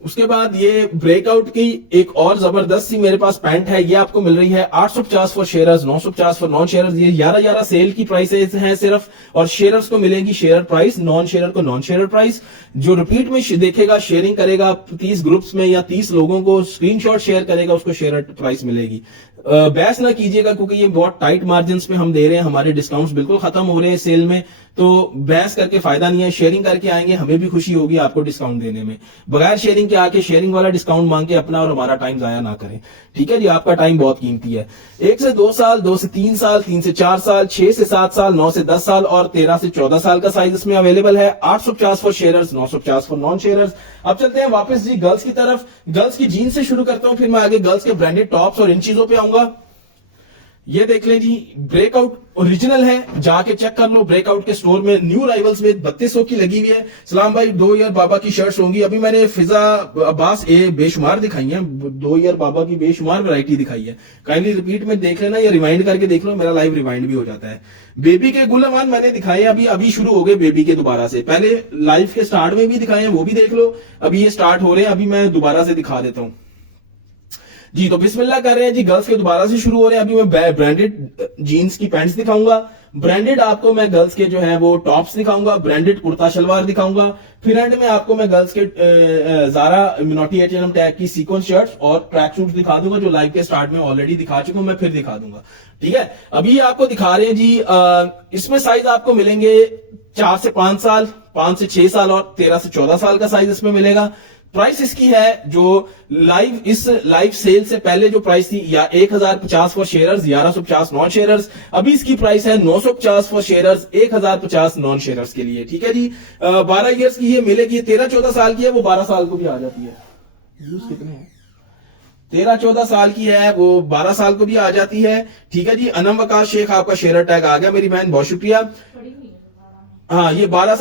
उसके बाद ये ब्रेकआउट की एक और जबरदस्त सी मेरे पास पैंट है, ये आपको मिल रही है 850 for sharers, 950 for non sharers. ये 11 सेल की प्राइसेस हैं सिर्फ, और शेयरर्स को मिलेगी शेयर प्राइस, नॉन शेयरर को नॉन शेयरर प्राइस। जो रिपीट में देखेगा, शेयरिंग करेगा 30 ग्रुप्स में या 30 लोगों को स्क्रीनशॉट शेयर करेगा, उसको शेयर प्राइस मिलेगी। बहस ना कीजिएगा क्योंकि ये बहुत टाइट मार्जिन में हम दे रहे हैं, हमारे डिस्काउंट्स बिल्कुल खत्म हो रहे हैं सेल में, तो बहस करके फायदा नहीं है। शेयरिंग करके आएंगे, हमें भी खुशी होगी आपको डिस्काउंट देने में। बगैर शेयरिंग के आके शेयरिंग वाला डिस्काउंट मांग के अपना और हमारा टाइम जाया ना करें, ठीक है जी। आपका टाइम बहुत कीमती है। 1 से 2 साल, 2 से 3 साल, 3 से 4 साल, 6 से 7 साल, 9 से 10 साल और 13 से 14 साल का साइज इसमें अवेलेबल है। 850 for sharers, 950 for non sharers. अब चलते हैं वापस जी गर्ल्स की तरफ। गर्ल्स की जीन्स से शुरू करता हूं, फिर मैं आगे गर्ल्स के ब्रांडेड टॉप्स और इन चीजों पे आऊंगा। ये देख लें जी, ब्रेकआउट ओरिजिनल है, जाके चेक कर लो ब्रेकआउट के स्टोर में। न्यू राइवल्स में 3200 की लगी हुई है। सलाम भाई, 2 ईयर बाबा की शर्ट्स होंगी। अभी मैंने फिजा अब्बास बेशुमार दिखाई है, 2 ईयर बाबा की बेशुमार वैरायटी दिखाई है। काइंडली रिपीट में देख लेना या रिवाइंड करके देख लो, मेरा लाइव रिवाइंड भी हो जाता है। बेबी के गुलमान मैंने दिखाए, अभी अभी शुरू हो गए बेबी के दोबारा से। पहले लाइव के स्टार्ट में भी दिखाए हैं, वो भी देख लो। अभी ये स्टार्ट हो रहे हैं, अभी मैं दोबारा से दिखा देता हूं जी। तो बिस्मिल्लाह कर रहे हैं जी, गर्ल्स के दोबारा से शुरू हो रहे हैं। अभी मैं ब्रांडेड जीन्स की पैंट्स दिखाऊंगा, ब्रांडेड आपको मैं गर्ल्स के जो है वो टॉप्स दिखाऊंगा, ब्रांडेड कुर्ता शलवार दिखाऊंगा, फिर एंड में आपको मैं गर्ल्स के जारा मिनोटी H&M टैग की सीक्वेंस शर्ट्स और ट्रैक सूट दिखा दूंगा, जो लाइव के स्टार्ट में ऑलरेडी दिखा चुका हूं, मैं फिर दिखा दूंगा। ठीक है, अभी ये आपको दिखा रहे हैं जी। इसमें साइज आपको मिलेंगे 4 से 5 साल, 5 से 6 साल और 13 से 14 साल का साइज इसमें मिलेगा। प्राइस इसकी है जो इस लाइव सेल से पहले जो प्राइस थी या 1050 फॉर शेयरर्स, 1150 नॉन शेयरर्स। अभी इसकी प्राइस है 950 फॉर शेयरर्स, 1050 नॉन शेयरर्स के लिए। ठीक है जी, 12 इयर्स की ये मिलेगी। 13-14 साल की है, वो 12 साल को भी आ जाती है। व्यूज कितने हैं? 13-14 साल की है, वो 12 साल को भी आ जाती है। ठीक है जी, अनम वकास शेख आपका शेयर टैग आ गया मेरी बहन, बहुत शुक्रिया। हाँ, ये 12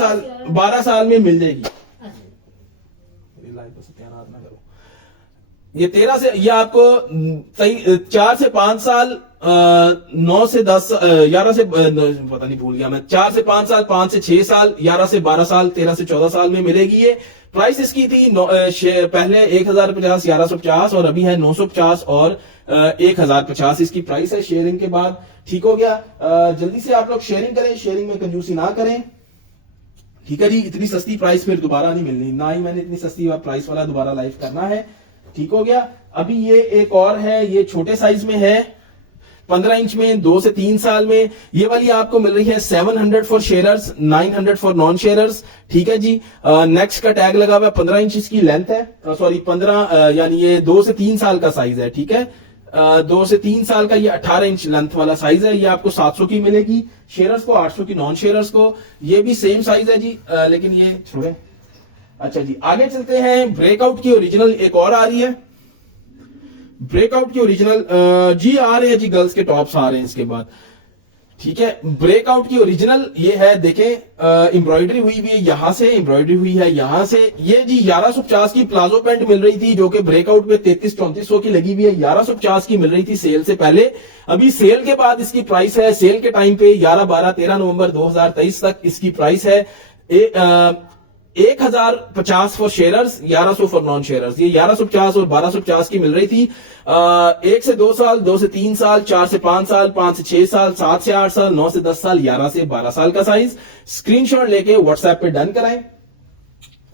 साल में मिल जाएगी। ये 13 से, ये आपको 4 से 5 साल, 9 से 10, 11 से पता नहीं भूल गया मैं, 4 से 5 साल, 5 से 6 साल, 11 से 12 साल, 13 से 14 साल में मिलेगी ये। प्राइस इसकी थी पहले 1050, 1150 और अभी है 950 और 1050 इसकी प्राइस है शेयरिंग के बाद। ठीक हो गया, जल्दी से आप लोग शेयरिंग करें, शेयरिंग में कंजूसी ना करें। ठीक है जी, इतनी सस्ती प्राइस फिर दोबारा नहीं मिलनी, ना ही मैंने इतनी सस्ती प्राइस वाला दोबारा लाइव करना है। ठीक हो गया, अभी ये एक और है, ये छोटे साइज में है, 15 इंच में, 2 से 3 साल में। ये वाली आपको मिल रही है 700 for sharers, 900 for non sharers. ठीक है जी, नेक्स्ट का टैग लगा हुआ है, 15 इंच इसकी लेंथ है, सॉरी 15, यानी ये 2 से 3 साल का साइज है। ठीक है, 2 से 3 साल का ये 18 इंच लेंथ वाला साइज है। ये आपको 700 की मिलेगी शेयरर्स को, 800 की नॉन शेयरर्स को। ये भी सेम साइज है जी, लेकिन ये छोड़े। अच्छा जी, आगे चलते हैं। ब्रेकआउट की ओरिजिनल एक और आ रही है, ब्रेकआउट की ओरिजिनल जी आ रहे हैं जी, गर्ल्स के टॉप्स आ रहे हैं इसके बाद। ठीक है, ब्रेकआउट की ओरिजिनल ये है, देखें एम्ब्रॉयडरी हुई है, यहां से एम्ब्रॉयडरी हुई है, यहां से। ये जी 1150 की प्लाजो पैंट मिल रही थी, जो कि ब्रेकआउट में 33-3400 की लगी हुई है, 1150 की मिल रही थी सेल से पहले। अभी सेल के बाद इसकी प्राइस है, सेल के टाइम पे 11, 12, 13 नवंबर 2023 तक इसकी प्राइस है 1050 for sharers, 1100 for non sharers. ये 1150 और 1250 की मिल रही थी। 1 से 2 साल, 2 से 3 साल, 4 से 5 साल, 5 से 6 साल, 7 से 8 साल, 9 से 10 साल, 11 से 12 साल का साइज। स्क्रीनशॉट लेके व्हाट्सएप पे डन कराएं।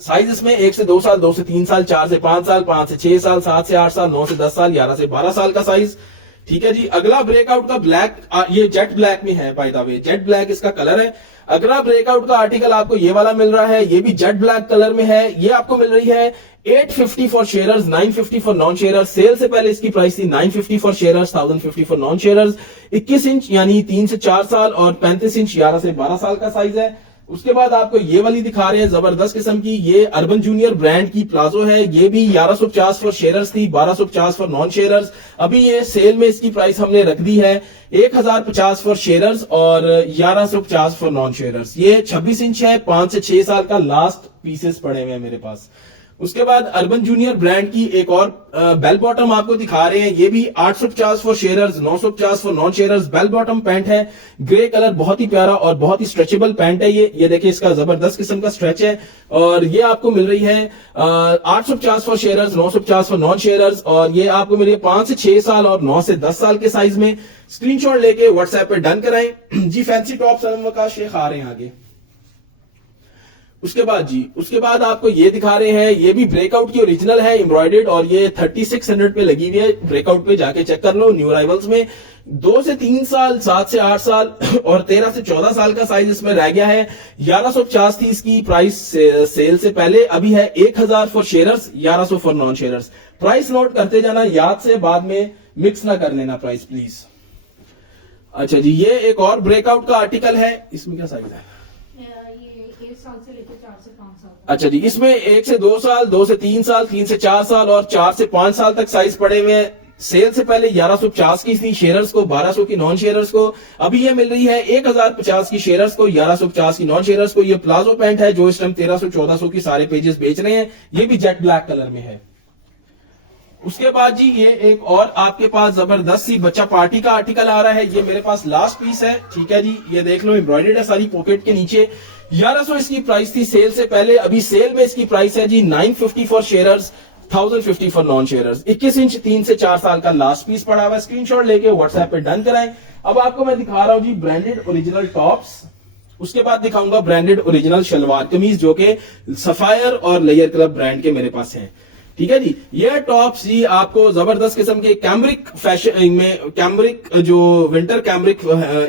साइज इसमें 1 से 2 साल, 2 से 3 साल, 4 से 5 साल, 5 से 6 साल, 7 से 8 साल, 9 से 10 साल, 11 से 12 साल का साइज। ठीक है जी, अगला ब्रेकआउट का ब्लैक, ये जेट ब्लैक में है, by the way jet black इसका कलर है। अगला ब्रेकआउट का आर्टिकल आपको ये वाला मिल रहा है, ये भी जेट ब्लैक कलर में है। ये आपको मिल रही है 850 for sharers, 950 for non sharers. Sale से पहले इसकी प्राइस थी 950 for sharers, 1050 for non sharers. 21 inch यानी 3 से 4 साल और 35 इंच 11 से 12 साल का साइज है। उसके बाद आपको ये वाली दिखा रहे हैं, जबरदस्त किस्म की, ये अर्बन जूनियर ब्रांड की प्लाजो है। ये भी 1150 फॉर शेयरर्स थी, 1250 फॉर नॉन शेयरर्स। अभी ये सेल में इसकी प्राइस हमने रख दी है 1050 फॉर शेयरर्स और 1150 फॉर नॉन शेयरर्स। ये 26 इंच है, 5 से 6 साल का लास्ट पीसेस पड़े हुए हैं मेरे पास। उसके बाद अर्बन जूनियर ब्रांड की एक और बेल बॉटम आपको दिखा रहे हैं, ये भी 850 for sharers, 950 for non sharers. Bell bottom pant है, ग्रे कलर, बहुत ही प्यारा और बहुत ही स्ट्रेचेबल पैंट है ये देखिए, इसका जबरदस्त किस्म का स्ट्रेच है। और ये आपको मिल रही है 850 for sharers, 950 for non sharers. और ये आपको मिल रही है 5 से 6 साल और 9 से 10 साल के साइज में। स्क्रीनशॉट लेके व्हाट्सएप पे डन कराएं जी। फैंसी टॉप्स का शेख आ रहे हैं आगे। उसके बाद आपको ये दिखा रहे हैं, ये भी ब्रेकआउट की ओरिजिनल है, एम्ब्रॉयडर्ड, और ये 3600 पे लगी हुई है। ब्रेकआउट पे जाके चेक कर लो, न्यू अराइवल्स में। 2 से 3 साल, 7 से 8 साल और 13 से 14 साल का साइज इसमें रह गया है। 1150 थी इसकी प्राइस सेल से पहले, अभी है 1000 for sharers, 1100 for non sharers. Price note करते जाना, याद से बाद में मिक्स ना कर लेना प्राइस प्लीज। अच्छा जी, ये एक और ब्रेकआउट का आर्टिकल है, इसमें क्या साइज है? साल से लेकर 4 से 5 साल। अच्छा जी, इसमें 1 से 2 साल, 2 से 3 साल, 3 से 4 साल और 4 से 5 साल तक साइज पड़े हुए हैं। सेल से पहले 1150 की थी शेयर्स को, 1200 की नॉन शेयर्स को। अभी ये मिल रही है 1050 की शेयर्स को, 1150 की नॉन शेयर्स को। ये प्लाजो पैंट है जो इस टाइम 1300-1400 की सारे पेजेस बेच रहे हैं। ये भी जेट ब्लैक कलर में है। उसके बाद जी ये एक और आपके पास जबरदस्त सी बच्चा पार्टी का आर्टिकल आ रहा है। ये मेरे पास लास्ट पीस है, ठीक है जी। ये देख लो, एम्ब्रॉयडर्ड है सारी पॉकेट के नीचे। 1100 इसकी प्राइस थी सेल से पहले। अभी सेल में इसकी प्राइस है जी 950 for shares, 1050 for non shares. 21 inch 3 से 4 साल का लास्ट पीस पड़ा हुआ है। स्क्रीनशॉट लेके व्हाट्सएप पे डन कराएं। अब आपको मैं दिखा रहा हूं जी ब्रांडेड ओरिजिनल टॉप्स। उसके बाद दिखाऊंगा ब्रांडेड ओरिजिनल शलवार कमीज जो कि सफायर और लेयर क्लब ब्रांड के मेरे पास हैं, ठीक है जी। ये टॉप्स जी आपको जबरदस्त किस्म के कैमरिक फैशन में, कैमरिक जो विंटर कैमरिक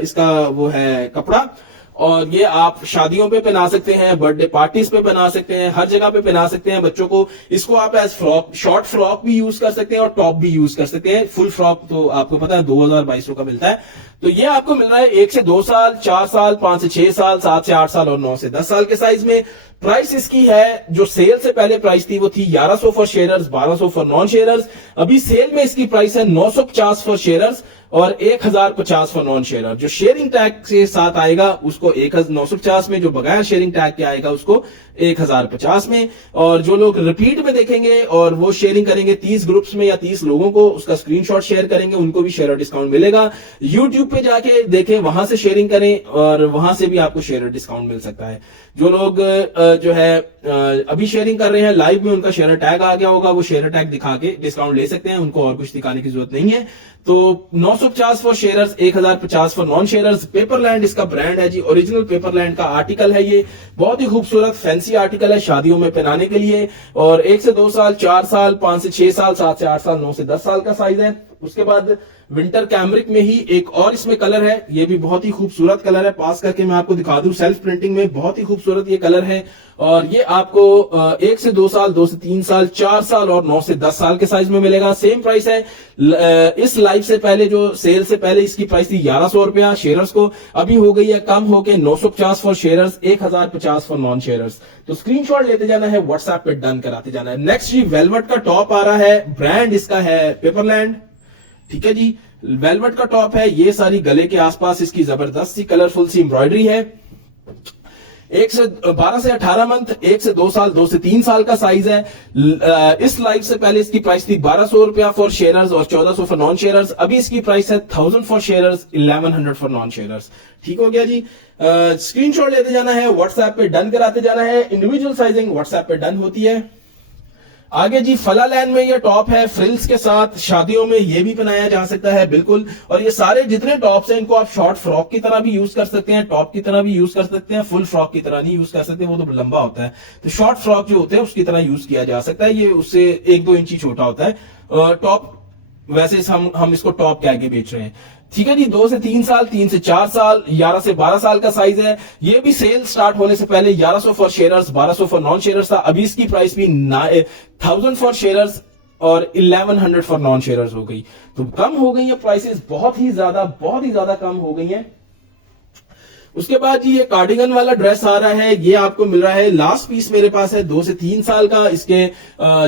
इसका वो है कपड़ा, और ये आप शादियों पे पहना सकते हैं, बर्थडे पार्टीज पे पहना सकते हैं, हर जगह पे पहना सकते हैं बच्चों को। इसको आप एज फ्रॉक, शॉर्ट फ्रॉक भी यूज कर सकते हैं और टॉप भी यूज कर सकते हैं। फुल फ्रॉक तो आपको पता है 2200 का मिलता है। तो ये आपको मिल रहा है 1 से 2 साल, 4 साल, 5 से 6 साल, 7 से 8 साल और 9 से 10 साल के साइज में। प्राइस इसकी है, जो सेल से पहले प्राइस थी वो थी 1100 for sharers, 1200 for non sharers. अभी सेल में इसकी प्राइस है 950 फॉर शेयरर्स और 1050 फॉर नॉन शेयरर। जो शेयरिंग टैग के साथ आएगा उसको 950 में, जो बगैर शेयरिंग टैग के आएगा उसको 1050 में। और जो लोग रिपीट में देखेंगे और वो शेयरिंग करेंगे 30 ग्रुप्स में या 30 लोगों को, उसका स्क्रीनशॉट शेयर करेंगे, उनको भी शेयर डिस्काउंट मिलेगा। यूट्यूब पे जाके देखें, वहां से शेयरिंग करें और वहां से भी आपको शेयर डिस्काउंट मिल सकता है। जो लोग जो है अभी शेयरिंग कर रहे हैं लाइव में, उनका शेयर टैग आ गया होगा, वो शेयर टैग दिखा के डिस्काउंट ले सकते हैं, उनको और कुछ दिखाने की जरूरत नहीं है। तो 950 for sharers, 1050 for non sharers. Paperland इसका ब्रांड है जी, ओरिजिनल पेपरलैंड का आर्टिकल है ये। बहुत ही खूबसूरत फैंसी आर्टिकल है शादियों में पहनाने के लिए। और 1 से 2 साल, 4 साल, 5 से 6 साल, 7 से 8 साल, 9 से 10 साल का साइज है। उसके बाद विंटर कैमरिक में ही एक और इसमें कलर है, ये भी बहुत ही खूबसूरत कलर है। पास करके मैं आपको दिखा दूं, सेल्फ प्रिंटिंग में बहुत ही खूबसूरत ये कलर है। और ये आपको 1 से 2 साल, 2 से 3 साल, 4 साल और 9 से 10 साल के साइज में मिलेगा। सेम प्राइस है। इस लाइव से पहले, जो सेल से पहले इसकी प्राइस थी 1100 रुपया शेयरर्स को, अभी हो गई है कम होके 950 for sharers, 1050 for non sharers. तो स्क्रीनशॉट लेते जाना है, व्हाट्सएप पे डन कराते जाना है। नेक्स्ट जी वेलवेट का टॉप आ रहा है, ब्रांड इसका है पेपरलैंड, ठीक है जी। वेलवेट का टॉप है, ये सारी गले के आसपास इसकी जबरदस्त सी कलरफुल सी एम्ब्रॉयडरी है। 12 से 18 मंथ, 1 से 2 साल, 2 से 3 साल का साइज है। इस लाइव से पहले इसकी प्राइस थी 1200 रुपया फॉर शेयरर्स और 1400 फॉर नॉन शेयरर्स। अभी इसकी प्राइस है 1000 for sharers, 1100 for non sharers. ठीक हो गया जी। स्क्रीनशॉट लेते जाना है, व्हाट्सएप पे डन कराते जाना है। इंडिविजुअल साइजिंग व्हाट्सएप पे डन होती है। आगे जी फला लैंड में ये टॉप है फ्रिल्स के साथ, शादियों में ये भी पहनाया जा सकता है बिल्कुल। और ये सारे जितने टॉप्स हैं इनको आप शॉर्ट फ्रॉक की तरह भी यूज कर सकते हैं, टॉप की तरह भी यूज कर सकते हैं, फुल फ्रॉक की तरह नहीं यूज कर सकते, वो तो लंबा होता है। तो शॉर्ट फ्रॉक जो होते हैं उसकी तरह यूज किया जा सकता है। ये उससे 1-2 इंच छोटा होता है। टॉप वैसे हम इसको टॉप कह के बेच रहे हैं, ठीक है जी। 2 से 3 साल, 3 से 4 साल, 11 से 12 साल का साइज है। ये भी सेल स्टार्ट होने से पहले 1100 for sharers, 1200 for non sharers था। अभी इसकी प्राइस भी 1000 फॉर शेयरर्स और 1100 फॉर नॉन शेयरर्स हो गई। तो कम हो गई है प्राइसेस, बहुत ही ज्यादा कम हो गई हैं। उसके बाद जी ये कार्डिगन वाला ड्रेस आ रहा है, ये आपको मिल रहा है, लास्ट पीस मेरे पास है 2 से 3 साल का। इसके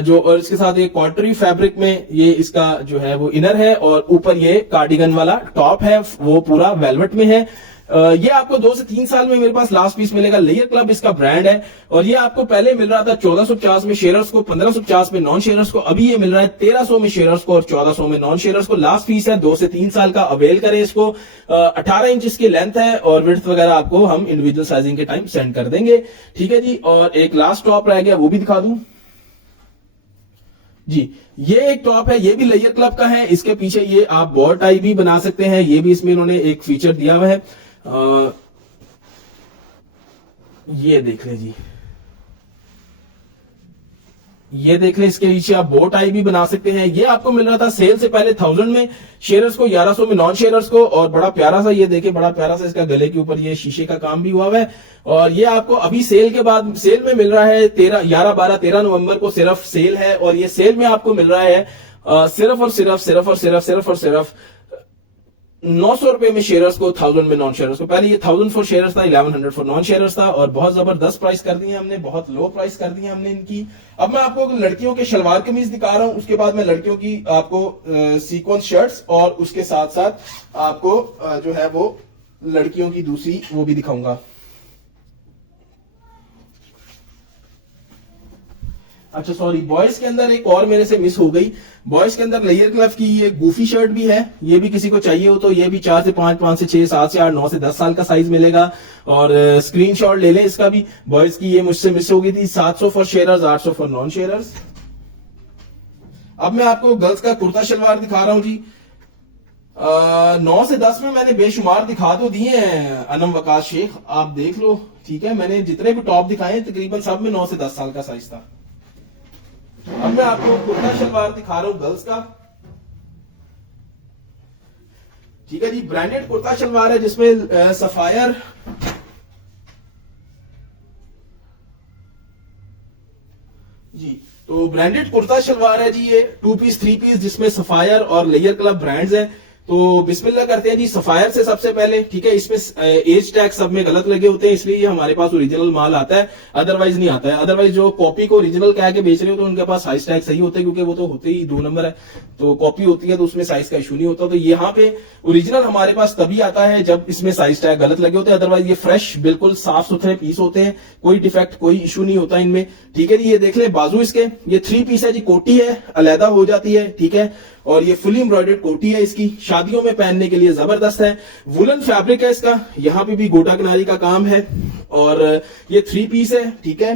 जो और इसके साथ एक कॉटरी फैब्रिक में ये इसका जो है वो इनर है और ऊपर ये कार्डिगन वाला टॉप है, वो पूरा वेलवेट में है। ये आपको 2 से 3 साल में मेरे पास लास्ट पीस मिलेगा। लेयर क्लब इसका ब्रांड है और ये आपको पहले मिल रहा था 1450 में शेयरर्स को, 1550 में नॉन शेयरर्स को। अभी ये मिल रहा है 1300 में शेयरर्स को और 1400 में नॉन शेयरर्स को। लास्ट पीस है, 2 से 3 साल का, अवेल करें इसको। 18 इंच इसकी लेंथ है और विड्थ वगैरह आपको हम इंडिविजुअल साइजिंग के टाइम सेंड कर देंगे, ठीक है जी। और एक लास्ट टॉप रह गया, वो भी दिखा दूं जी। ये एक टॉप है, ये भी लेयर क्लब का है। इसके पीछे ये आप बॉर्ड टाई भी बना सकते हैं, ये भी इसमें इन्होंने एक फीचर दिया हुआ है। ये देख ले जी, ये देख ले, इसके नीचे आप बो टाई भी बना सकते हैं। ये आपको मिल रहा था सेल से पहले 1000 में शेयरर्स को, 1100 में नॉन शेयरर्स को। और बड़ा प्यारा सा, ये देखे बड़ा प्यारा सा इसका गले के ऊपर ये शीशे का काम भी हुआ है। और ये आपको अभी सेल के बाद सेल में मिल रहा है 11, 12, 13 नवंबर को सिर्फ सेल है। और ये सेल में आपको मिल रहा है सिर्फ और सिर्फ 900 रुपए में शेयर्स को, 1000 में नॉन शेयर्स को। पहले ये 1000 फॉर शेयर्स था, 1100 फॉर नॉन शेयर्स था, और बहुत जबरदस्त प्राइस कर दी है हमने, बहुत लो प्राइस कर दी है हमने इनकी। अब मैं आपको लड़कियों के शलवार कमीज दिखा रहा हूं, उसके बाद मैं लड़कियों की आपको सीक्वेंस शर्ट्स और उसके साथ साथ आपको जो है वो लड़कियों की दूसरी वो भी दिखाऊंगा। अच्छा सॉरी, बॉयज के अंदर एक और मेरे से मिस हो गई। बॉयज के अंदर लेयर क्लब की ये गूफी शर्ट भी है, ये भी किसी को चाहिए हो तो ये भी 4 से 5, 5 से 6, 7 से 8, 9 से 10 साल का साइज मिलेगा। और स्क्रीनशॉट ले लें इसका भी। बॉयज की ये मुझसे मिस हो गई थी, 700 for sharers, 800 for non sharers. अब मैं आपको गर्ल्स का कुर्ता शलवार दिखा रहा हूं जी। 9 से 10 में मैंने बेशुमार दिखा तो दिए हैं अनम वकास शेख, आप देख लो, ठीक है। मैंने जितने भी टॉप दिखाए तकरीबन सब में 9 से 10 साल का साइज था। अब मैं आपको कुर्ता शलवार दिखा रहा हूं गर्ल्स का, ठीक है जी। ब्रांडेड कुर्ता शलवार है जिसमें सफायर जी, तो ब्रांडेड कुर्ता शलवार है जी ये, 2 पीस 3 पीस जिसमें सफायर और लेयर क्लब ब्रांड्स हैं। तो बिस्मिल्लाह करते हैं जी सफायर से सबसे पहले, ठीक है। इसमें एज टैग सब में गलत लगे होते हैं, इसलिए ये हमारे पास ओरिजिनल माल आता है, अदरवाइज नहीं आता है। अदरवाइज जो कॉपी को ओरिजिनल कह के बेच रहे हो तो उनके पास साइज टैग सही होते हैं, क्योंकि वो तो होते ही 2 नंबर है, तो कॉपी होती है तो उसमें साइज का इशू नहीं होता। तो यहाँ पे ओरिजिनल हमारे पास तभी आता है जब इसमें साइज टैग गलत लगे होते हैं, अदरवाइज ये फ्रेश बिल्कुल साफ सुथरे पीस होते हैं, कोई डिफेक्ट कोई इशू नहीं होता इनमें, ठीक है जी। ये देख ले बाजू इसके, ये 3 पीस है जी, कोटी है, अलहदा हो जाती है, ठीक है। और ये फुली एम्ब्रॉयडर्ड कोटी है इसकी, शादियों में पहनने के लिए जबरदस्त है। वुलन फैब्रिक है इसका, यहाँ पे भी गोटा किनारी का काम है, और ये 3 पीस है, ठीक है।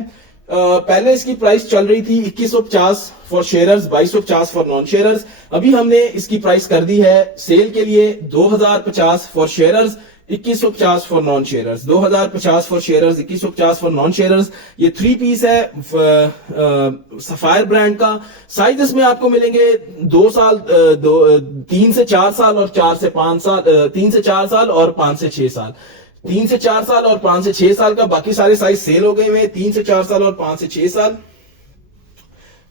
पहले इसकी प्राइस चल रही थी 2150 for sharers, 2250 for non sharers. अभी हमने इसकी प्राइस कर दी है सेल के लिए 2050 for sharers, 2150 for non sharers. 2050 for sharers, 2150 for non sharers. ये 3 पीस है सफायर ब्रांड का। साइज इसमें आपको मिलेंगे 2 साल, 3 से 4 साल और 4 से 5 साल, 3 से 4 साल और 5 से 6 साल, 3 से 4 साल और 5 से 6 साल का। बाकी सारे साइज सेल हो गए हुए, 3 से 4 साल और 5 से 6 साल,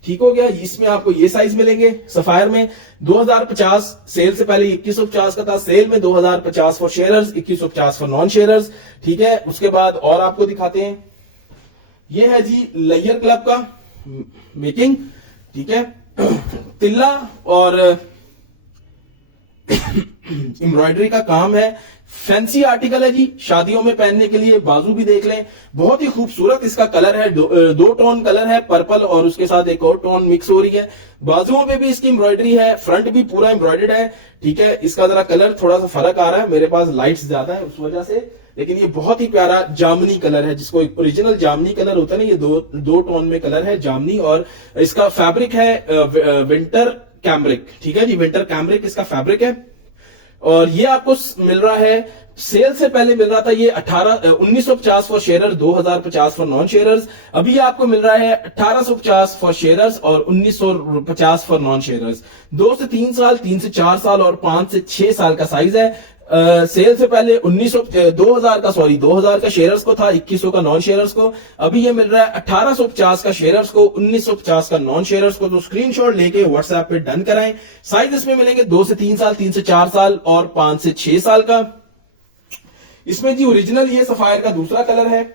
ठीक हो गया। इसमें आपको ये साइज मिलेंगे सफायर में 2050, सेल से पहले 2150 का था, सेल में 2050 for sharers, 2150 for non sharers, ठीक है। उसके बाद और आपको दिखाते हैं, ये है जी लेयर क्लब का मेकिंग, ठीक है। तिल्ला और एम्ब्रॉयडरी का काम है, फैंसी आर्टिकल है जी, शादियों में पहनने के लिए। बाजू भी देख लें, बहुत ही खूबसूरत इसका कलर है, 2 टोन कलर है, पर्पल और उसके साथ एक और टोन मिक्स हो रही है। बाजुओं पे भी इसकी एम्ब्रॉयडरी है, फ्रंट भी पूरा एम्ब्रॉयडर्ड है, ठीक है। इसका जरा कलर थोड़ा सा फर्क आ रहा है, मेरे पास लाइट्स ज्यादा है उस वजह से, लेकिन ये बहुत ही प्यारा जामनी कलर है, जिसको ओरिजिनल जामनी कलर होता है ना, ये दो टोन में कलर है जामनी। और इसका फैब्रिक है विंटर कैम्ब्रिक, ठीक है जी, विंटर कैम्ब्रिक इसका फैब्रिक है। और ये आपको मिल रहा है, सेल से पहले मिल रहा था ये 1950 फॉर शेयरर, 2050 फॉर नॉन शेयरर्स। अभी आपको मिल रहा है 1850 फॉर शेयरर्स और 1950 फॉर नॉन शेयरर्स। 2 से 3 साल, 3 से 4 साल और 5 से 6 साल का साइज है। सेल से पहले 2000 का शेयरर्स को था, 2100 का नॉन शेयरर्स को। अभी ये मिल रहा है 1850 का शेयरर्स को, 1950 का नॉन शेयरर्स को। तो स्क्रीनशॉट लेके व्हाट्सएप पे डन कराएं। साइज इसमें मिलेंगे 2 से 3 साल, 3 से 4 साल और 5 से 6 साल का। इसमें जी ओरिजिनल ये सफायर का दूसरा कलर है,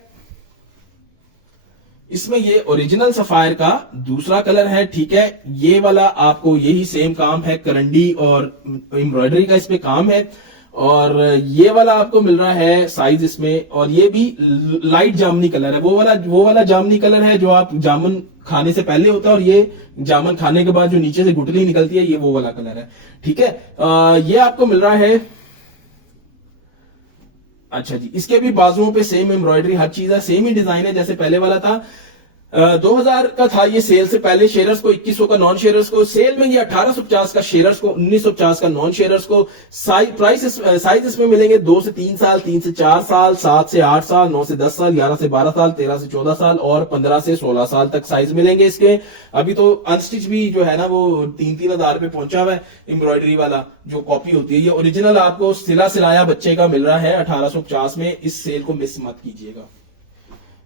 इसमें ये ओरिजिनल सफायर का दूसरा कलर है, ठीक है। ये वाला आपको यही सेम काम है, करंडी और एम्ब्रॉयडरी का इसमें काम है। और ये वाला आपको मिल रहा है साइज इसमें, और ये भी लाइट जामनी कलर है, वो वाला जामनी कलर है जो आप जामुन खाने से पहले होता है, और ये जामुन खाने के बाद जो नीचे से गुठली निकलती है, ये वो वाला कलर है, ठीक है। ये आपको मिल रहा है, अच्छा जी। इसके भी बाजुओं पे सेम एम्ब्रॉयडरी, हर चीज है, सेम ही डिजाइन है जैसे पहले वाला था। 2000 का था ये सेल से पहले शेयरर्स को, 2100 का नॉन शेयरर्स को। सेल में ये 1850 का शेयरर्स को, 1950 का नॉन शेयरर्स को। साइज इसमें मिलेंगे 2 से 3 साल, 3 से 4 साल, 7 से 8 साल, 9 से 10 साल, 11 से 12 साल, 13 से 14 साल और 15 से 16 साल तक साइज मिलेंगे इसके। अभी तो अनस्टिच भी जो है ना वो 3-3 हजार पे पहुंचा हुआ है, एम्ब्रॉयडरी वाला जो कॉपी होती है। ये ओरिजिनल आपको सिला सिलाया बच्चे का मिल रहा है 1850 में। इस सेल को मिस मत कीजिएगा।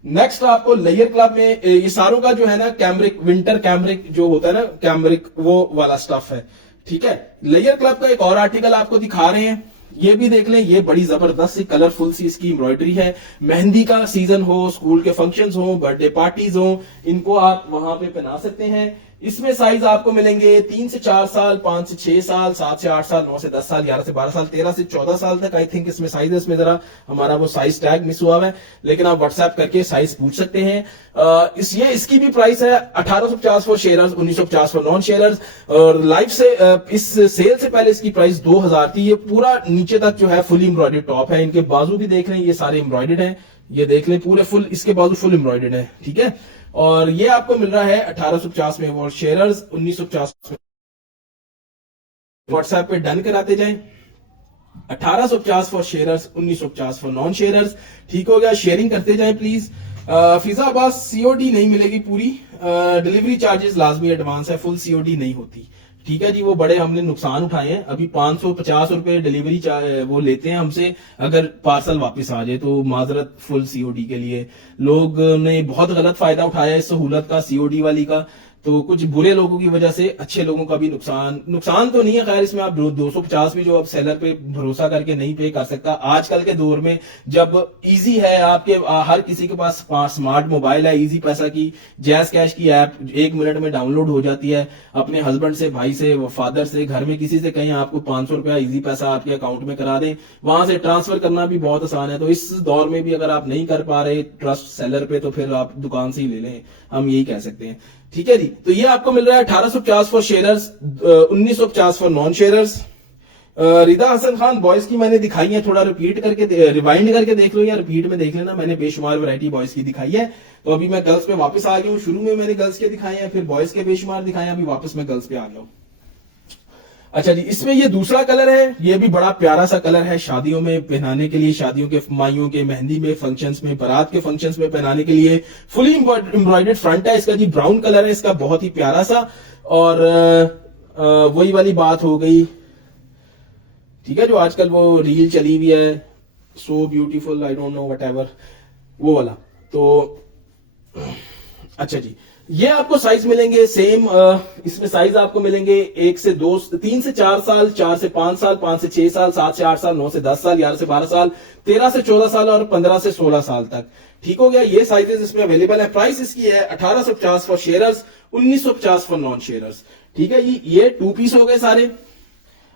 नेक्स्ट आपको लेयर क्लब में ये सारों का जो है ना कैम्ब्रिक, विंटर कैम्ब्रिक जो होता है ना, कैम्ब्रिक वो वाला स्टफ है, ठीक है। लेयर क्लब का एक और आर्टिकल आपको दिखा रहे हैं, ये भी देख लें, ये बड़ी जबरदस्त सी कलरफुल सी इसकी एम्ब्रॉयडरी है। मेहंदी का सीजन हो, स्कूल के फंक्शंस हो, बर्थडे पार्टीज हो, इनको आप वहां पे पहना सकते हैं। इसमें साइज आपको मिलेंगे 3 से 4 साल, 5 से 6 साल, 7 से 8 साल, 9 से 10 साल, 11 से 12 साल, 13 से 14 साल तक। आई थिंक इसमें साइज है, इसमें जरा हमारा वो साइज टैग मिस हुआ है, लेकिन आप व्हाट्सएप करके साइज पूछ सकते हैं। इसकी भी प्राइस है 1850 for sharers, 1950 for non sharers. और लाइव से इस सेल से पहले इसकी प्राइस 2000 थी। ये पूरा नीचे तक जो है फुल एम्ब्रॉयडर्ड टॉप है। इनके बाजू भी देख रहे हैं, ये सारे एम्ब्रॉयडर्ड हैं, ये देख लें पूरे फुल, इसके बाजू फुल एम्ब्रॉयडर्ड है, ठीक है। और ये आपको मिल रहा है 1850 में फॉर शेयरर्स, 1950 में। व्हाट्सएप पे डन कराते जाएं। 1850 for sharers, 1950 for non sharers, ठीक हो गया। शेयरिंग करते जाएं प्लीज। फिजाबाद सीओडी नहीं मिलेगी पूरी, डिलीवरी चार्जेस लाजमी एडवांस है, फुल सीओडी नहीं होती, ठीक है जी। वो बड़े हमने नुकसान उठाए हैं, अभी 550 रुपए डिलीवरी वो लेते हैं हमसे अगर पार्सल वापस आ जाए, तो माजरत फुल सीओडी के लिए। लोग ने बहुत गलत फायदा उठाया इस सहूलत का, सीओडी वाली का। तो कुछ बुरे लोगों की वजह से अच्छे लोगों का भी नुकसान तो नहीं है। खैर इसमें आप 250 भी जो अब सेलर पे भरोसा करके नहीं पे कर सकता। आजकल के दौर में जब इजी है, आपके हर किसी के पास स्मार्ट मोबाइल है, इजी पैसा की जैज कैश की ऐप 1 मिनट में डाउनलोड हो जाती है। अपने हस्बैंड से, भाई से, फादर से, घर में किसी से कहीं आपको 500 रुपया इजी पैसा आपके अकाउंट में करा दें, वहां से ट्रांसफर करना भी बहुत आसान है। तो इस दौर में भी अगर आप नहीं कर पा रहे ट्रस्ट सेलर पे, तो फिर आप दुकान से ही ले लें, हम यही कह सकते हैं, ठीक है जी। तो ये आपको मिल रहा है 1850 for sharers, 1950 for non sharers. Rida Hasan Khan boys की मैंने दिखाई है, थोड़ा रिपीट करके रिवाइंड करके देख लो या रिपीट में देख लेना, मैंने बेशुमार वैरायटी बॉयज की दिखाई है। तो अभी मैं गर्ल्स पे वापस आ गया हूँ। शुरू में मैंने गर्ल्स के दिखाए हैं, फिर बॉयज के बेशुमार दिखाए हैं, अभी वापस मैं गर्ल्स पे आ गया हूँ। अच्छा जी, इसमें ये दूसरा कलर है, ये भी बड़ा प्यारा सा कलर है, शादियों में पहनाने के लिए, शादियों के माइयों के मेहंदी में, फंक्शंस में, बारात के फंक्शंस में पहनाने के लिए। फुली एम्ब्रॉयडर्ड फ्रंट है इसका जी, ब्राउन कलर है इसका, बहुत ही प्यारा सा। और वही वाली बात हो गई, ठीक है, जो आजकल वो रील चली हुई है, so beautiful, I don't know whatever, वो वाला। तो अच्छा जी, ये आपको साइज मिलेंगे सेम। इसमें साइज आपको मिलेंगे 1 से 2, 3 से 4 साल, 4 से 5 साल, 5 से 6 साल, 7 से 8 साल, 9 से 10 साल, 11 से 12 साल, 13 से 14 साल और 15 से 16 साल तक, ठीक हो गया। ये साइजेस इसमें अवेलेबल है। प्राइस इसकी है 1850 for sharers, 1950 for non sharers, ठीक है जी। ये 2 पीस हो गए सारे।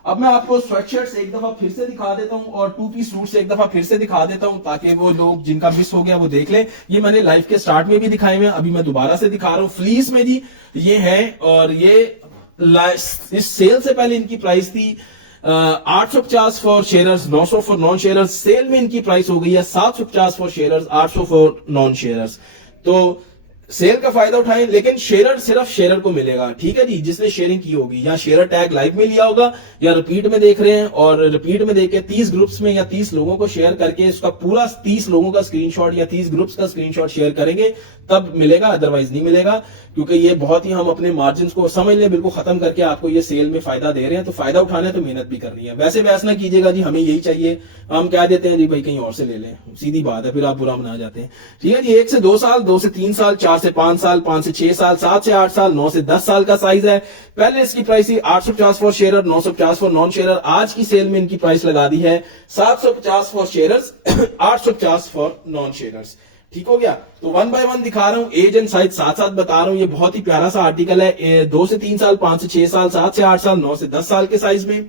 अब मैं आपको स्वेटशर्ट्स एक दफा फिर से दिखा देता हूं और 2 पीस सूट्स एक दफा फिर से दिखा देता हूं, ताकि वो लोग जिनका मिस हो गया वो देख लें। ये मैंने लाइव के स्टार्ट में भी दिखाए हुए हैं, अभी मैं दोबारा से दिखा रहा हूं। फ्लीस में जी ये है, और ये इस सेल से पहले इनकी प्राइस थी 850 for sharers, 900 for non sharers. Sale में इनकी प्राइस हो गई है 750 for sharers, 800 for non sharers. तो सेल का फायदा उठाएं, लेकिन शेयरर सिर्फ शेयरर को मिलेगा, ठीक है जी, जिसने शेयरिंग की होगी, या शेयरर टैग लाइव में लिया होगा, या रिपीट में देख रहे हैं और रिपीट में देख के 30 ग्रुप्स में या 30 लोगों को शेयर करके उसका पूरा 30 लोगों का स्क्रीनशॉट या 30 ग्रुप्स का स्क्रीनशॉट शेयर करेंगे, तब मिलेगा, अदरवाइज नहीं मिलेगा। क्योंकि ये बहुत ही हम अपने मार्जिन को समझ लें, बिल्कुल खत्म करके आपको ये सेल में फायदा दे रहे हैं। तो फायदा उठाना है तो मेहनत भी करनी है। वैसे बहस ना कीजिएगा जी हमें यही चाहिए, हम कह देते हैं जी भाई कहीं और से ले लें, सीधी बात है, फिर आप बुरा मना जाते हैं, ठीक है जी। 1 से 2 साल, 2 से 3 साल, 4 से 5 साल, 5 से 6 साल, 7 से 8 साल, 9 से 10 साल का साइज है। पहले इसकी प्राइस थी 850 फॉर शेयरर, 950 फॉर नॉन शेयरर। आज की सेल में इनकी प्राइस लगा दी है 750 for sharers, 850 for non sharers, ठीक हो गया। तो 1 बाय 1 दिखा रहा हूं, एज एंड साइज साथ साथ बता रहा हूं। ये बहुत ही प्यारा सा आर्टिकल है, 2 से 3 साल, 5 से 6 साल, 7 से 8 साल, 9 से 10 साल के साइज में।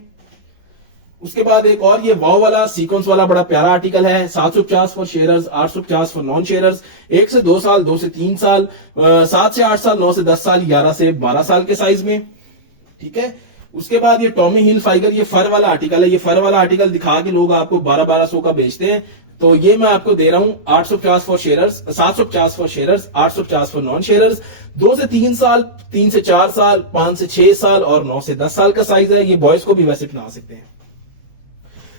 उसके बाद एक और ये वाव वाला सीक्वेंस वाला बड़ा प्यारा आर्टिकल है, 750 for sharers, 850 for non sharers. 1 से 2 साल, 2 से 3 साल, 7 से 8 साल, 9 से 10 साल, 11 से 12 साल के साइज में, ठीक है। उसके बाद ये टॉमी हिल फाइगर, ये फर वाला आर्टिकल है। ये फर वाला आर्टिकल दिखा के लोग आपको 1200 का बेचते हैं, तो ये मैं आपको दे रहा हूं 850 for sharers, 750 for sharers, 850 for non sharers. 2 से 3 साल, 3 से 4 साल, 5 से 6 साल और 9 से 10 साल का साइज है। ये बॉयज को भी वैसे पहना सकते हैं।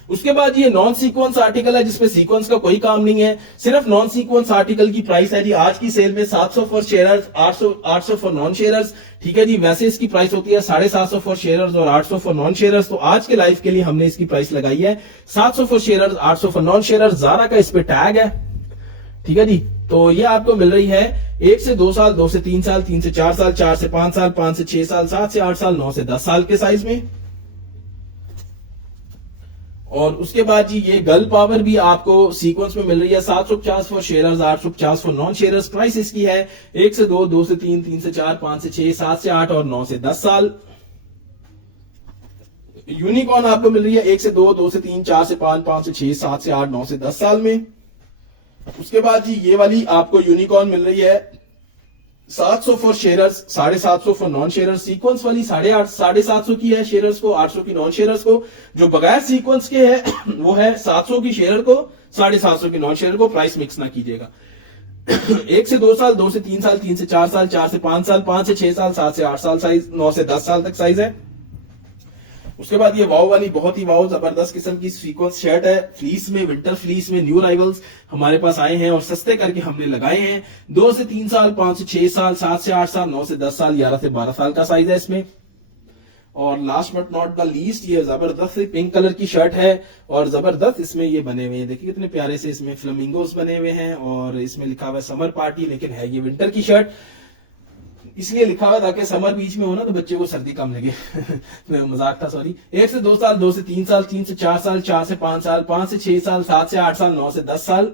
उसके बाद ये नॉन सीक्वेंस आर्टिकल है, जिसमें सीक्वेंस का कोई काम नहीं है, सिर्फ नॉन सीक्वेंस आर्टिकल की प्राइस है जी आज की सेल में 700 for sharers, 800 for non sharers, ठीक है जी। वैसे इसकी प्राइस होती है 750 फॉर शेयरर्स और 800 फॉर नॉन शेयरर्स। तो आज के लाइव के लिए हमने इसकी प्राइस लगाई है 700 for sharers, 800 for non sharers. Zara का इस पे टैग है, ठीक है जी। तो ये आपको मिल रही है 1 से 2 साल, 2 से 3 साल, 3 से 4 साल, 4 से 5 साल, 5 से 6 साल, 7 से 8 साल, 9 से 10 साल के साइज में। और उसके बाद जी ये गर्ल पावर भी आपको सीक्वेंस में मिल रही है 750 for shares, 850 for non shares. Price इसकी है 1 से 2, 2 से 3, 3 से 4, 5 से 6, 7 से 8 और 9 से 10 साल। यूनिकॉर्न आपको मिल रही है 1 से 2, 2 से 3, 4 से 5, 5 से 6, 7 से 8, 9 से 10 साल में। उसके बाद जी ये वाली आपको यूनिकॉर्न मिल रही है 700 for shares, 750 for non shares. Sequence वाली 750 की है शेयर्स को, 800 की नॉन शेयर्स को। जो बगैर सीक्वेंस के है वो है 700 की शेयर को, 750 की नॉन शेयर को। प्राइस मिक्स ना कीजिएगा। 1 से 2 साल, 2 से 3 साल, 3 से 4 साल, 4 से 5 साल, 5 से 6 साल, 7 से 8 साल साइज, 9 से 10 साल तक साइज है। उसके बाद ये वाव वाली बहुत ही वाव जबरदस्त किस्म की सीक्वेंस शर्ट है, फ्लीस में, विंटर फ्लीस में। न्यू अराइवल्स हमारे पास आए हैं और सस्ते करके हमने लगाए हैं। 2 से 3 साल, 5 से 6 साल, 7 से 8 साल, 9 से 10 साल, 11 से 12 साल का साइज है इसमें। और last but not the least ये जबरदस्त पिंक कलर की शर्ट है और जबरदस्त इसमें ये बने हुए हैं। देखिए कितने प्यारे से इसमें फ्लेमिंगोस बने हुए हैं और इसमें लिखा हुआ है समर पार्टी, लेकिन है ये विंटर की शर्ट। इसलिए लिखा हुआ ताकि समर बीच में हो ना तो बच्चे को सर्दी कम लगे। मजाक था, सॉरी। 1 से 2 साल, 2 से 3 साल, 3 से 4 साल, 4 से 5 साल, 5 से 6 साल, 7 से 8 साल, 9 से 10 साल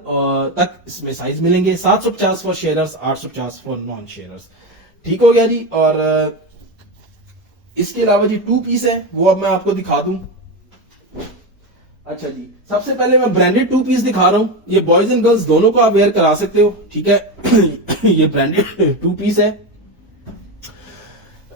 तक इसमें साइज मिलेंगे। 750 for shares, 850 for non shares. ठीक हो गया जी। और इसके अलावा जी 2 पीस है, वो अब मैं आपको दिखा दूं। अच्छा जी, सबसे पहले मैं ब्रांडेड 2 पीस दिखा रहा हूं। ये बॉयज एंड गर्ल्स दोनों को आप वेयर करा सकते हो, ठीक है। ये ब्रांडेड 2 पीस है।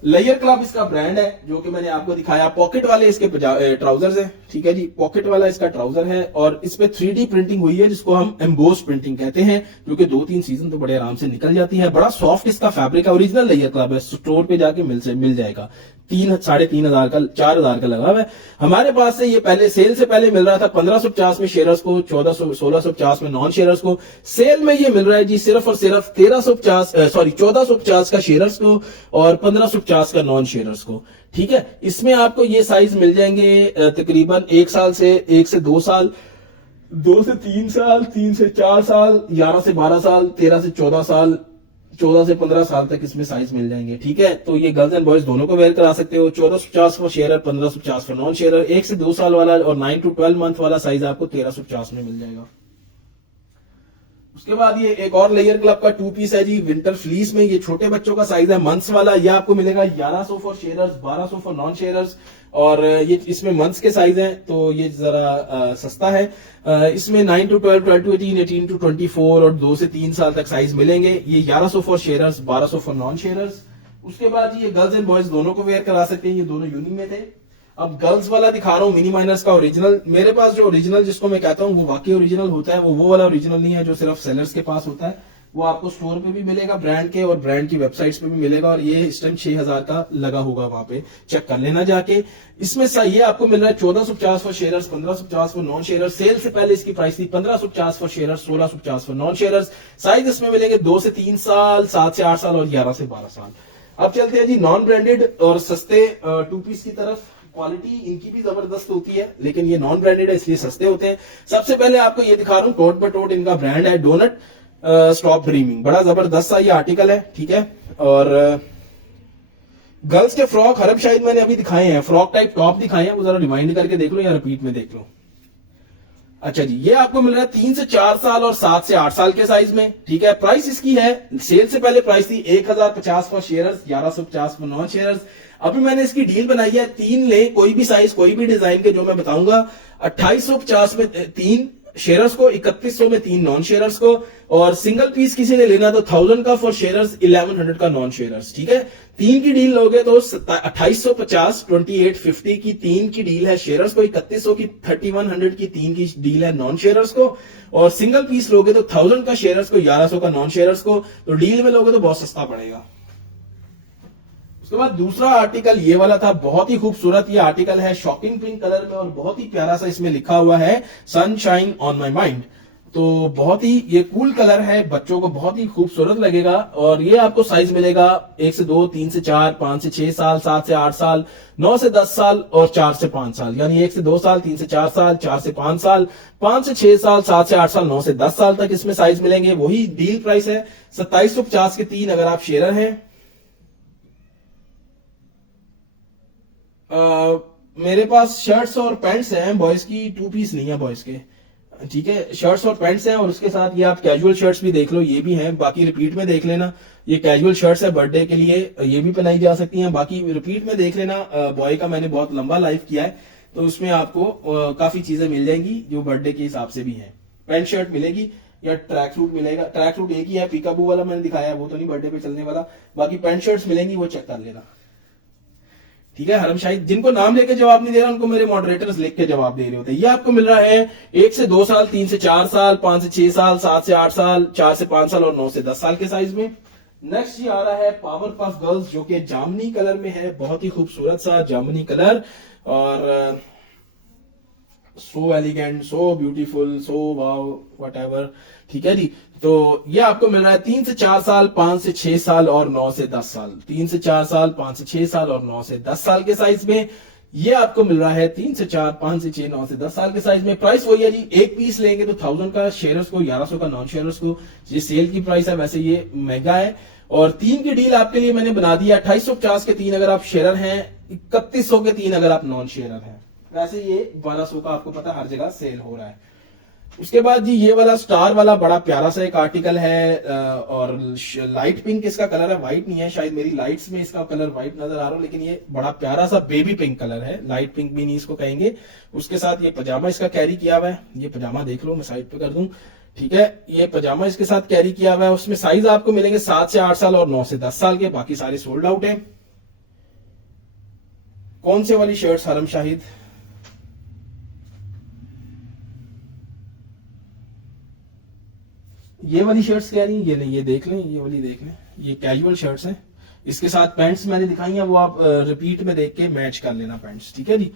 लेयर क्लब इसका ब्रांड है जो कि मैंने आपको दिखाया। पॉकेट वाले इसके ट्राउजर्स हैं, ठीक है जी। पॉकेट वाला इसका ट्राउजर है और इस पे 3D प्रिंटिंग हुई है जिसको हम एम्बोस प्रिंटिंग कहते हैं, जो कि 2-3 सीजन तो बड़े आराम से निकल जाती है। बड़ा सॉफ्ट इसका फैब्रिक है। ओरिजिनल लेयर क्लब है, स्टोर पे जाके मिल जाएगा। 3,500 का, 4,000 का लगा हुआ है। हमारे पास से ये पहले सेल से पहले मिल रहा था 1550 में शेयर्स को, 1650 में नॉन शेयर्स को। सेल में ये मिल रहा है जी सिर्फ और सिर्फ 1450 का शेयर्स को और 1550 का नॉन शेयर्स को, ठीक है। इसमें आपको ये साइज मिल जाएंगे तकरीबन 1 साल से 1 से 2 साल, 2 से 3 साल, 3 से 4 साल, 11 से 12 साल, 13 से 14 साल, 14 से 15 साल तक इसमें साइज मिल जाएंगे, ठीक है। तो ये गर्ल्स एंड बॉयज दोनों को वेयर करा सकते हो। 1450 for share, 1550 for non share. 1 से 2 साल वाला और 9 to 12 मंथ वाला साइज आपको 1350 में मिल जाएगा। उसके बाद ये एक और लेयर क्लब का 2 पीस है जी, विंटर फ्लीस में। ये छोटे बच्चों का साइज है, मंथ्स वाला। ये आपको मिलेगा 1100 for shares, 1200 for non shares. और ये इसमें मंथ्स के साइज हैं तो ये जरा सस्ता है। इसमें 9 to 12, 12 to 18, 18 to 24 और 2 से 3 साल तक साइज मिलेंगे। ये 1100 for shares, 1200 for non shares. उसके बाद ये गर्ल्स एंड बॉयज दोनों को वेयर करा सकते हैं। ये दोनों यूनिक में थे। अब गर्ल्स वाला दिखा रहा हूँ, मिनी माइनर्स का ओरिजिनल। मेरे पास जो ओरिजिनल जिसको मैं कहता हूँ वो वाकई ओरिजिनल होता है, वो वाला ओरिजिनल नहीं है जो सिर्फ सेलर्स के पास होता है। वो आपको स्टोर पे भी मिलेगा ब्रांड के और ब्रांड की वेबसाइट्स पे भी मिलेगा। और ये इस टाइम 6000 का लगा होगा, वहां पे चेक कर लेना जाके। इसमें ये आपको मिल रहा है 1450 for shares, 1550 for non shares. Sale से पहले इसकी प्राइस थी 1550 for shares, 1650 for non shares. Size इसमें मिलेंगे 2 से 3 साल, 7 से 8 साल और 11 से 12 साल। अब चलते हैं जी नॉन ब्रांडेड और सस्ते 2 पीस की तरफ। क्वालिटी इनकी भी जबरदस्त होती है, लेकिन ये नॉन ब्रांडेड है इसलिए सस्ते होते हैं। सबसे पहले आपको ये दिखा रहा हूं, टोट बाय टोट इनका ब्रांड है, डोनट स्टॉप ड्रीमिंग। बड़ा जबरदस्त सा ये आर्टिकल है, ठीक है। और गर्ल्स के फ्रॉक हरब शायद मैंने अभी दिखाए हैं, फ्रॉक टाइप टॉप दिखाए हैं, वो जरा रिमाइंड करके देख लो या रिपीट में देख लो। अच्छा जी, ये आपको मिल रहा है 3 से 4 साल और 7 से 8 साल के साइज में, ठीक है। प्राइस इसकी है, सेल से पहले प्राइस थी 1050 for shares, 1150 for non shares. अभी मैंने इसकी डील बनाई है, 3 ले, कोई भी साइज, कोई भी डिजाइन के जो मैं बताऊंगा। 2850 में 3 शेयर्स को, 3100 में 3 नॉन शेयर्स को। और सिंगल पीस किसी ने लेना तो 1000 का फॉर शेयर्स, 1100 का नॉन शेयर्स, ठीक है। 3 की डील लोगे तो 2850, 2850 की 3 की डील है शेयर्स को, 3100 की, 3100 की 3 की डील है नॉन शेयर्स को। और सिंगल पीस लोगे तो 1000 का शेयर्स को, 1100 का नॉन शेयर्स को। तो डील में लोगे तो बहुत सस्ता पड़ेगा। उसके बाद दूसरा आर्टिकल ये वाला था, बहुत ही खूबसूरत ये आर्टिकल है, शॉकिंग पिंक कलर में और बहुत ही प्यारा सा इसमें लिखा हुआ है सनशाइन ऑन माई माइंड। तो बहुत ही ये कूल कलर है, बच्चों को बहुत ही खूबसूरत लगेगा। और ये आपको साइज मिलेगा 1 से 2, 3 से 4, 5 से 6 साल, 7 से 8 साल, 9 से 10 साल और 4 से 5 साल। यानी 1 से 2 साल, 3 से 4 साल, 4 से 5 साल, 5 से 6 साल, 7 से 8 साल, 9 से 10 साल तक इसमें साइज मिलेंगे। वही डील प्राइस है 2750 के 3 अगर आप शेयर हैं। मेरे पास शर्ट्स और पैंट्स हैं बॉयज की, 2 पीस नहीं है बॉयज के, ठीक है। शर्ट्स और पैंट्स हैं और उसके साथ ये आप कैजुअल शर्ट्स भी देख लो, ये भी हैं। बाकी रिपीट में देख लेना, ये कैजुअल शर्ट्स है बर्थडे के लिए, ये भी पहनाई जा सकती हैं। बाकी रिपीट में देख लेना, बॉय का मैंने बहुत लंबा लाइव किया है, तो उसमें आपको काफी चीजें मिल जाएंगी जो बर्थडे के हिसाब से भी हैं। पैंट शर्ट मिलेगी या ट्रैक सूट मिलेगा, ट्रैक सूट एक ही है, पीकाबू वाला मैंने दिखाया है, वो तो नहीं बर्थडे पे चलने वाला। बाकी पैंट शर्ट्स मिलेंगी, वो चेक कर लेना, ठीक है। हरम शाहिद जिनको नाम लेके जवाब नहीं दे रहा उनको मेरे मॉडरेटर्स लिख के जवाब दे रहे होते हैं। ये आपको मिल रहा है 1 से 2 साल, 3 से 4 साल, 5 से 6 साल, 7 से 8 साल, 4 से 5 साल और 9 से 10 साल के साइज में। नेक्स्ट ये आ रहा है पावर पफ गर्ल्स, जो कि जामनी कलर में है, बहुत ही खूबसूरत सा जामनी कलर, और so elegant, so beautiful, so wow whatever, ठीक है जी। तो ये आपको मिल रहा है 3 से 4 साल, 5 से 6 साल और 9 से 10 साल। 3 से 4 साल, 5 से 6 साल और 9 से 10 साल के साइज में ये आपको मिल रहा है। 3 से 4, 5 से 6, 9 से 10 साल के साइज में। प्राइस वही है जी, एक पीस लेंगे तो 1000 का शेयर्स को, 1100 का नॉन शेयर्स को। ये सेल की प्राइस है, वैसे ये महंगा है। और 3 की डील आपके लिए मैंने बना दिया, 2850 के 3 अगर आप शेयर हैं, 3100 के 3 अगर आप नॉन शेयर हैं। वैसे ये 1200 का आपको पता हर जगह सेल हो रहा है। उसके बाद जी ये वाला स्टार वाला बड़ा प्यारा सा एक आर्टिकल है, और लाइट पिंक इसका कलर है, व्हाइट नहीं है, शायद मेरी लाइट्स में इसका कलर व्हाइट नजर आ रहा है, लेकिन ये बड़ा प्यारा सा बेबी पिंक कलर है, लाइट पिंक भी नहीं इसको कहेंगे। उसके साथ ये पजामा इसका कैरी किया हुआ है, ये पजामा देख लो, मैं साइड पे कर दूं, ठीक है। ये पजामा इसके साथ कैरी किया हुआ है। उसमें साइज आपको मिलेंगे 7 से 8 साल और 9 से 10 साल के, बाकी सारे सोल्ड आउट है। कौन से वाली शर्ट्स हरम शाहिद? ये वाली शर्ट्स कह रही हैं, ये नहीं, ये देख लें, ये वाली देख लें, ये कैजुअल शर्ट्स हैं। इसके साथ पैंट्स मैंने दिखाई हैं, वो आप रिपीट में देख के मैच कर लेना पैंट्स, ठीक है जी।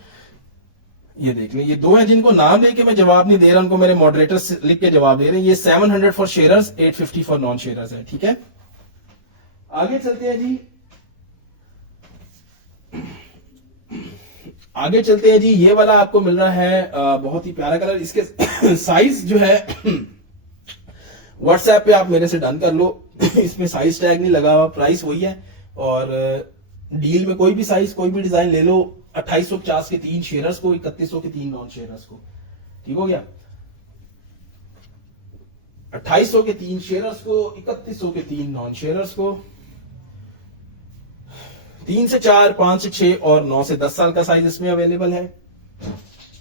ये देख लें, ये 2 हैं जिनको नाम लेके मैं जवाब नहीं दे रहा, उनको मेरे मॉडरेटर्स लिख के जवाब दे रहे हैं। ये 700 for sharers, 850 for non sharers है, ठीक है। आगे चलते हैं जी, आगे चलते हैं जी। ये वाला आपको मिल रहा है बहुत ही प्यारा कलर, इसके साइज जो है व्हाट्सएप पे आप मेरे से डन कर लो, इसमें साइज टैग नहीं लगा हुआ, प्राइस वही है। और डील में कोई भी साइज, कोई भी डिजाइन ले लो, 2850 के 3 शेयरर्स को, 3100 के 3 नॉन शेयरर्स को, ठीक हो गया। 2800 के 3 शेयरर्स को, 3100 के 3 नॉन शेयरर्स को। 3 से 4, 5 से 6 और 9 से 10 साल का साइज इसमें अवेलेबल है।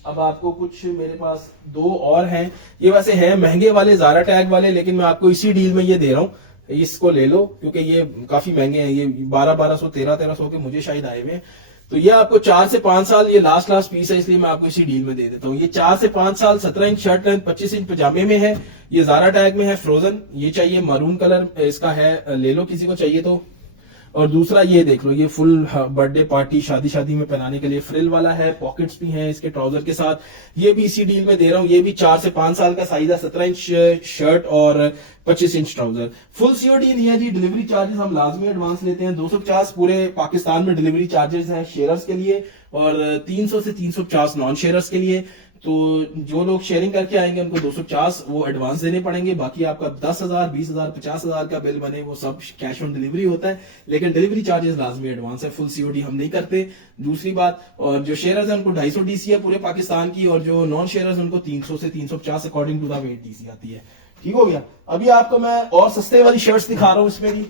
अब आपको कुछ मेरे पास 2 और हैं, ये वैसे हैं महंगे वाले, ज़ारा टैग वाले, लेकिन मैं आपको इसी डील में ये दे रहा हूं, इसको ले लो, क्योंकि ये काफी महंगे हैं। ये 1200, 1300 के मुझे शायद आए हुए हैं। तो ये आपको 4 से 5 साल, ये लास्ट पीस है, इसलिए मैं आपको इसी डील में दे देता हूँ। ये 4 से 5 साल, 17 इंच शर्ट लेंथ, 25 इंच पजामे में है। ये ज़ारा टैग में है, फ्रोजन। ये चाहिए, मरून कलर इसका है, ले लो किसी को चाहिए तो। और दूसरा ये देख लो, ये फुल बर्थडे पार्टी, शादी में पहनाने के लिए फ्रिल वाला है, पॉकेट्स भी हैं इसके ट्राउजर के साथ। ये भी इसी डील में दे रहा हूं। ये भी 4 से 5 साल का साइज है, 17 इंच शर्ट और 25 इंच ट्राउजर। फुल सीओडी नहीं है जी, डिलीवरी चार्जेस हम लाजमी एडवांस लेते हैं। 250 पूरे पाकिस्तान में डिलीवरी चार्जेस हैं शेयर्स के लिए, और 300 से 350 नॉन शेयर्स के लिए। तो जो लोग शेयरिंग करके आएंगे उनको 250 वो एडवांस देने पड़ेंगे। बाकी आपका 10,000, 20,000, 50,000 का बिल बने वो सब कैश ऑन डिलीवरी होता है, लेकिन डिलीवरी चार्जेस लाजमी एडवांस है। फुल सीओडी हम नहीं करते। दूसरी बात, और जो शेयर्स है उनको 250 डीसी है पूरे पाकिस्तान की, और जो नॉन शेयर्स उनको 300 से 350 अकॉर्डिंग टू द वेट डीसी आती है, ठीक हो गया। अभी आपको मैं और सस्ते वाली शर्ट्स दिखा रहा हूं इसमें भी।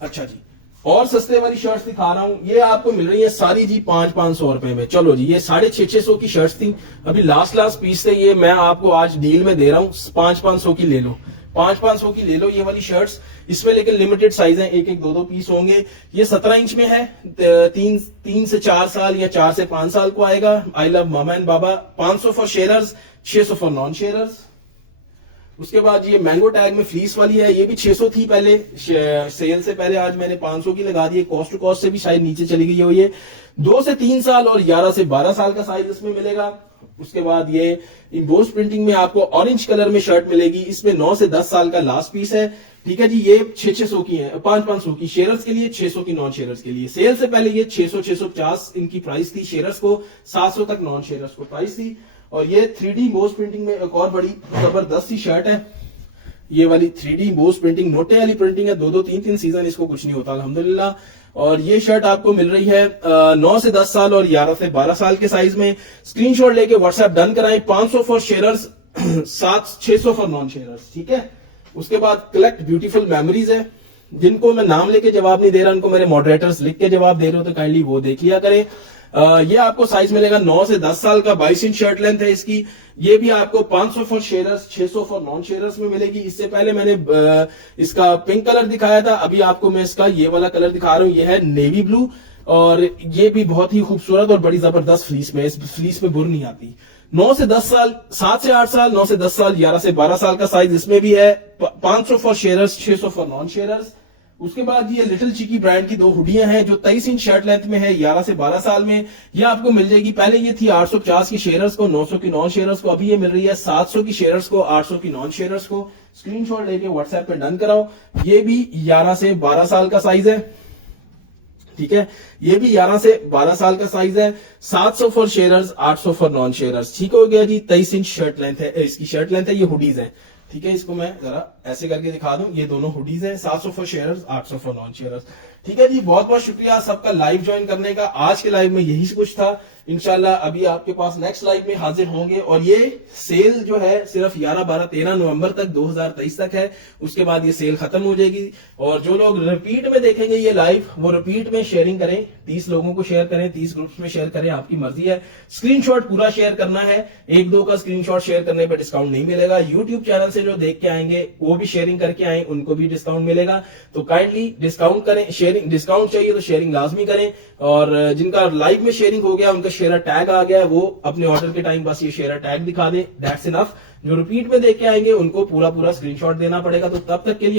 अच्छा जी, और सस्ते वाली शर्ट्स दिखा रहा हूं। ये आपको मिल रही है सारी जी 500-500 रुपए में। चलो जी, ये 650 की शर्ट्स थी, अभी लास्ट पीस थे, ये मैं आपको आज डील में दे रहा हूं। 500 की ले लो, 500 की ले लो ये वाली शर्ट्स। इसमें लेकिन लिमिटेड साइज है, 1-1, 2 पीस होंगे। ये 17 इंच में है, 3 से 4 साल या 4 से 5 साल को आएगा। I love mama and Baba. 500 for sharers, 600 for non sharers. उसके बाद ये मैंगो टैग में फ्लीस वाली है, ये भी 600 थी पहले, सेल से पहले आज मैंने 500 की लगा दी। कॉस्ट टू कॉस्ट से भी शायद नीचे चली गई हो। ये 2 से 3 साल और 11 से 12 साल का साइज इसमें मिलेगा। उसके बाद ये इम्बोस प्रिंटिंग में आपको ऑरेंज कलर में शर्ट मिलेगी, इसमें 9 से 10 साल का लास्ट पीस है, ठीक है जी। ये 600 की है, 500 की शेयर्स के लिए, 600 की नॉन शेयर्स के लिए। सेल से पहले ये 600-650 इनकी प्राइस थी शेयर्स को, 700 तक नॉन शेयर्स को प्राइस थी। और ये 3D इम्बोस प्रिंटिंग में एक और बड़ी जबरदस्त सी शर्ट है, ये वाली 3D बोस प्रिंटिंग, मोटे वाली प्रिंटिंग है, 2-2 3-3 सीजन इसको कुछ नहीं होता अल्हम्दुलिल्लाह। और ये शर्ट आपको मिल रही है 9 से 10 साल और 11 से 12 साल के साइज में। स्क्रीनशॉट लेके व्हाट्सएप डन कराएं। 500 for sharers, 600 for non sharers, ठीक है। उसके बाद कलेक्ट ब्यूटीफुल मेमोरीज है, जिनको मैं नाम लेके जवाब नहीं दे रहा, उनको मेरे मॉडरेटर्स लिख के जवाब दे रहे हो तो काइंडली वो देख लिया करें। ये आपको साइज मिलेगा 9 से 10 साल का, 22 इंच शर्ट लेंथ है इसकी। ये भी आपको 500 for sharers, 600 for non sharers में मिलेगी। इससे पहले मैंने इसका पिंक कलर दिखाया था, अभी आपको मैं इसका ये वाला कलर दिखा रहा हूं, ये है नेवी ब्लू। और ये भी बहुत ही खूबसूरत और बड़ी जबरदस्त फ्लीस में, इस फ्लीस में बुर नहीं आती। 9 से 10 साल, 7 से 8 साल, 9 से 10 साल, 11 से 12 साल का साइज इसमें भी है। 500 for sharers, 600 for non sharers. उसके बाद ये लिटिल चिकी ब्रांड की 2 हुडियां हैं जो 23 इंच शर्ट लेंथ में है, 11 से 12 साल में। ये आपको मिल जाएगी, पहले ये थी 850 की शेयरर्स को, 900 की नॉन शेयरर्स को, अभी ये मिल रही है 700 की शेयरर्स को, 800 की नॉन शेयरर्स को। स्क्रीनशॉट लेके व्हाट्सएप पे डन कराओ। ये भी 11 से 12 साल का साइज है, ठीक है। ये भी 11 से 12 साल का साइज है। 700 for sharers, 800 for non sharers, ठीक हो गया जी। 23 इंच शर्ट लेंथ है, इसकी शर्ट लेंथ है। ये हुडीज है, ठीक है। इसको मैं जरा ऐसे करके दिखा दूं, ये दोनों हुडीज हैं। 700 for sharers, 800 for non sharers, ठीक है जी। बहुत बहुत शुक्रिया सबका लाइव ज्वाइन करने का। आज के लाइव में यही कुछ था। इंशाल्लाह अभी आपके पास नेक्स्ट लाइव में हाजिर होंगे। और ये सेल जो है सिर्फ 11, 12, 13 नवंबर तक 2023 तक है, उसके बाद ये सेल खत्म हो जाएगी। और जो लोग रिपीट में देखेंगे ये लाइव, वो रिपीट में शेयरिंग करें, 30 लोगों को शेयर करें, 30 ग्रुप्स में शेयर करें, आपकी मर्जी है। स्क्रीनशॉट पूरा शेयर करना है, 1-2 का स्क्रीनशॉट शेयर करने पर डिस्काउंट नहीं मिलेगा। यूट्यूब चैनल से जो देख के आएंगे वो भी शेयरिंग करके आए, उनको भी डिस्काउंट मिलेगा। तो काइंडली डिस्काउंट करें, शेयरिंग डिस्काउंट चाहिए तो शेयरिंग लाजमी करें। और जिनका लाइव में शेयरिंग हो गया, उनका शेयर टैग आ गया, वो अपने ऑर्डर के टाइम बस ये शेयर टैग दिखा दें, दैट्स इनफ। जो रिपीट में देख के आएंगे उनको पूरा स्क्रीनशॉट देना पड़ेगा। तो तब तक के लिए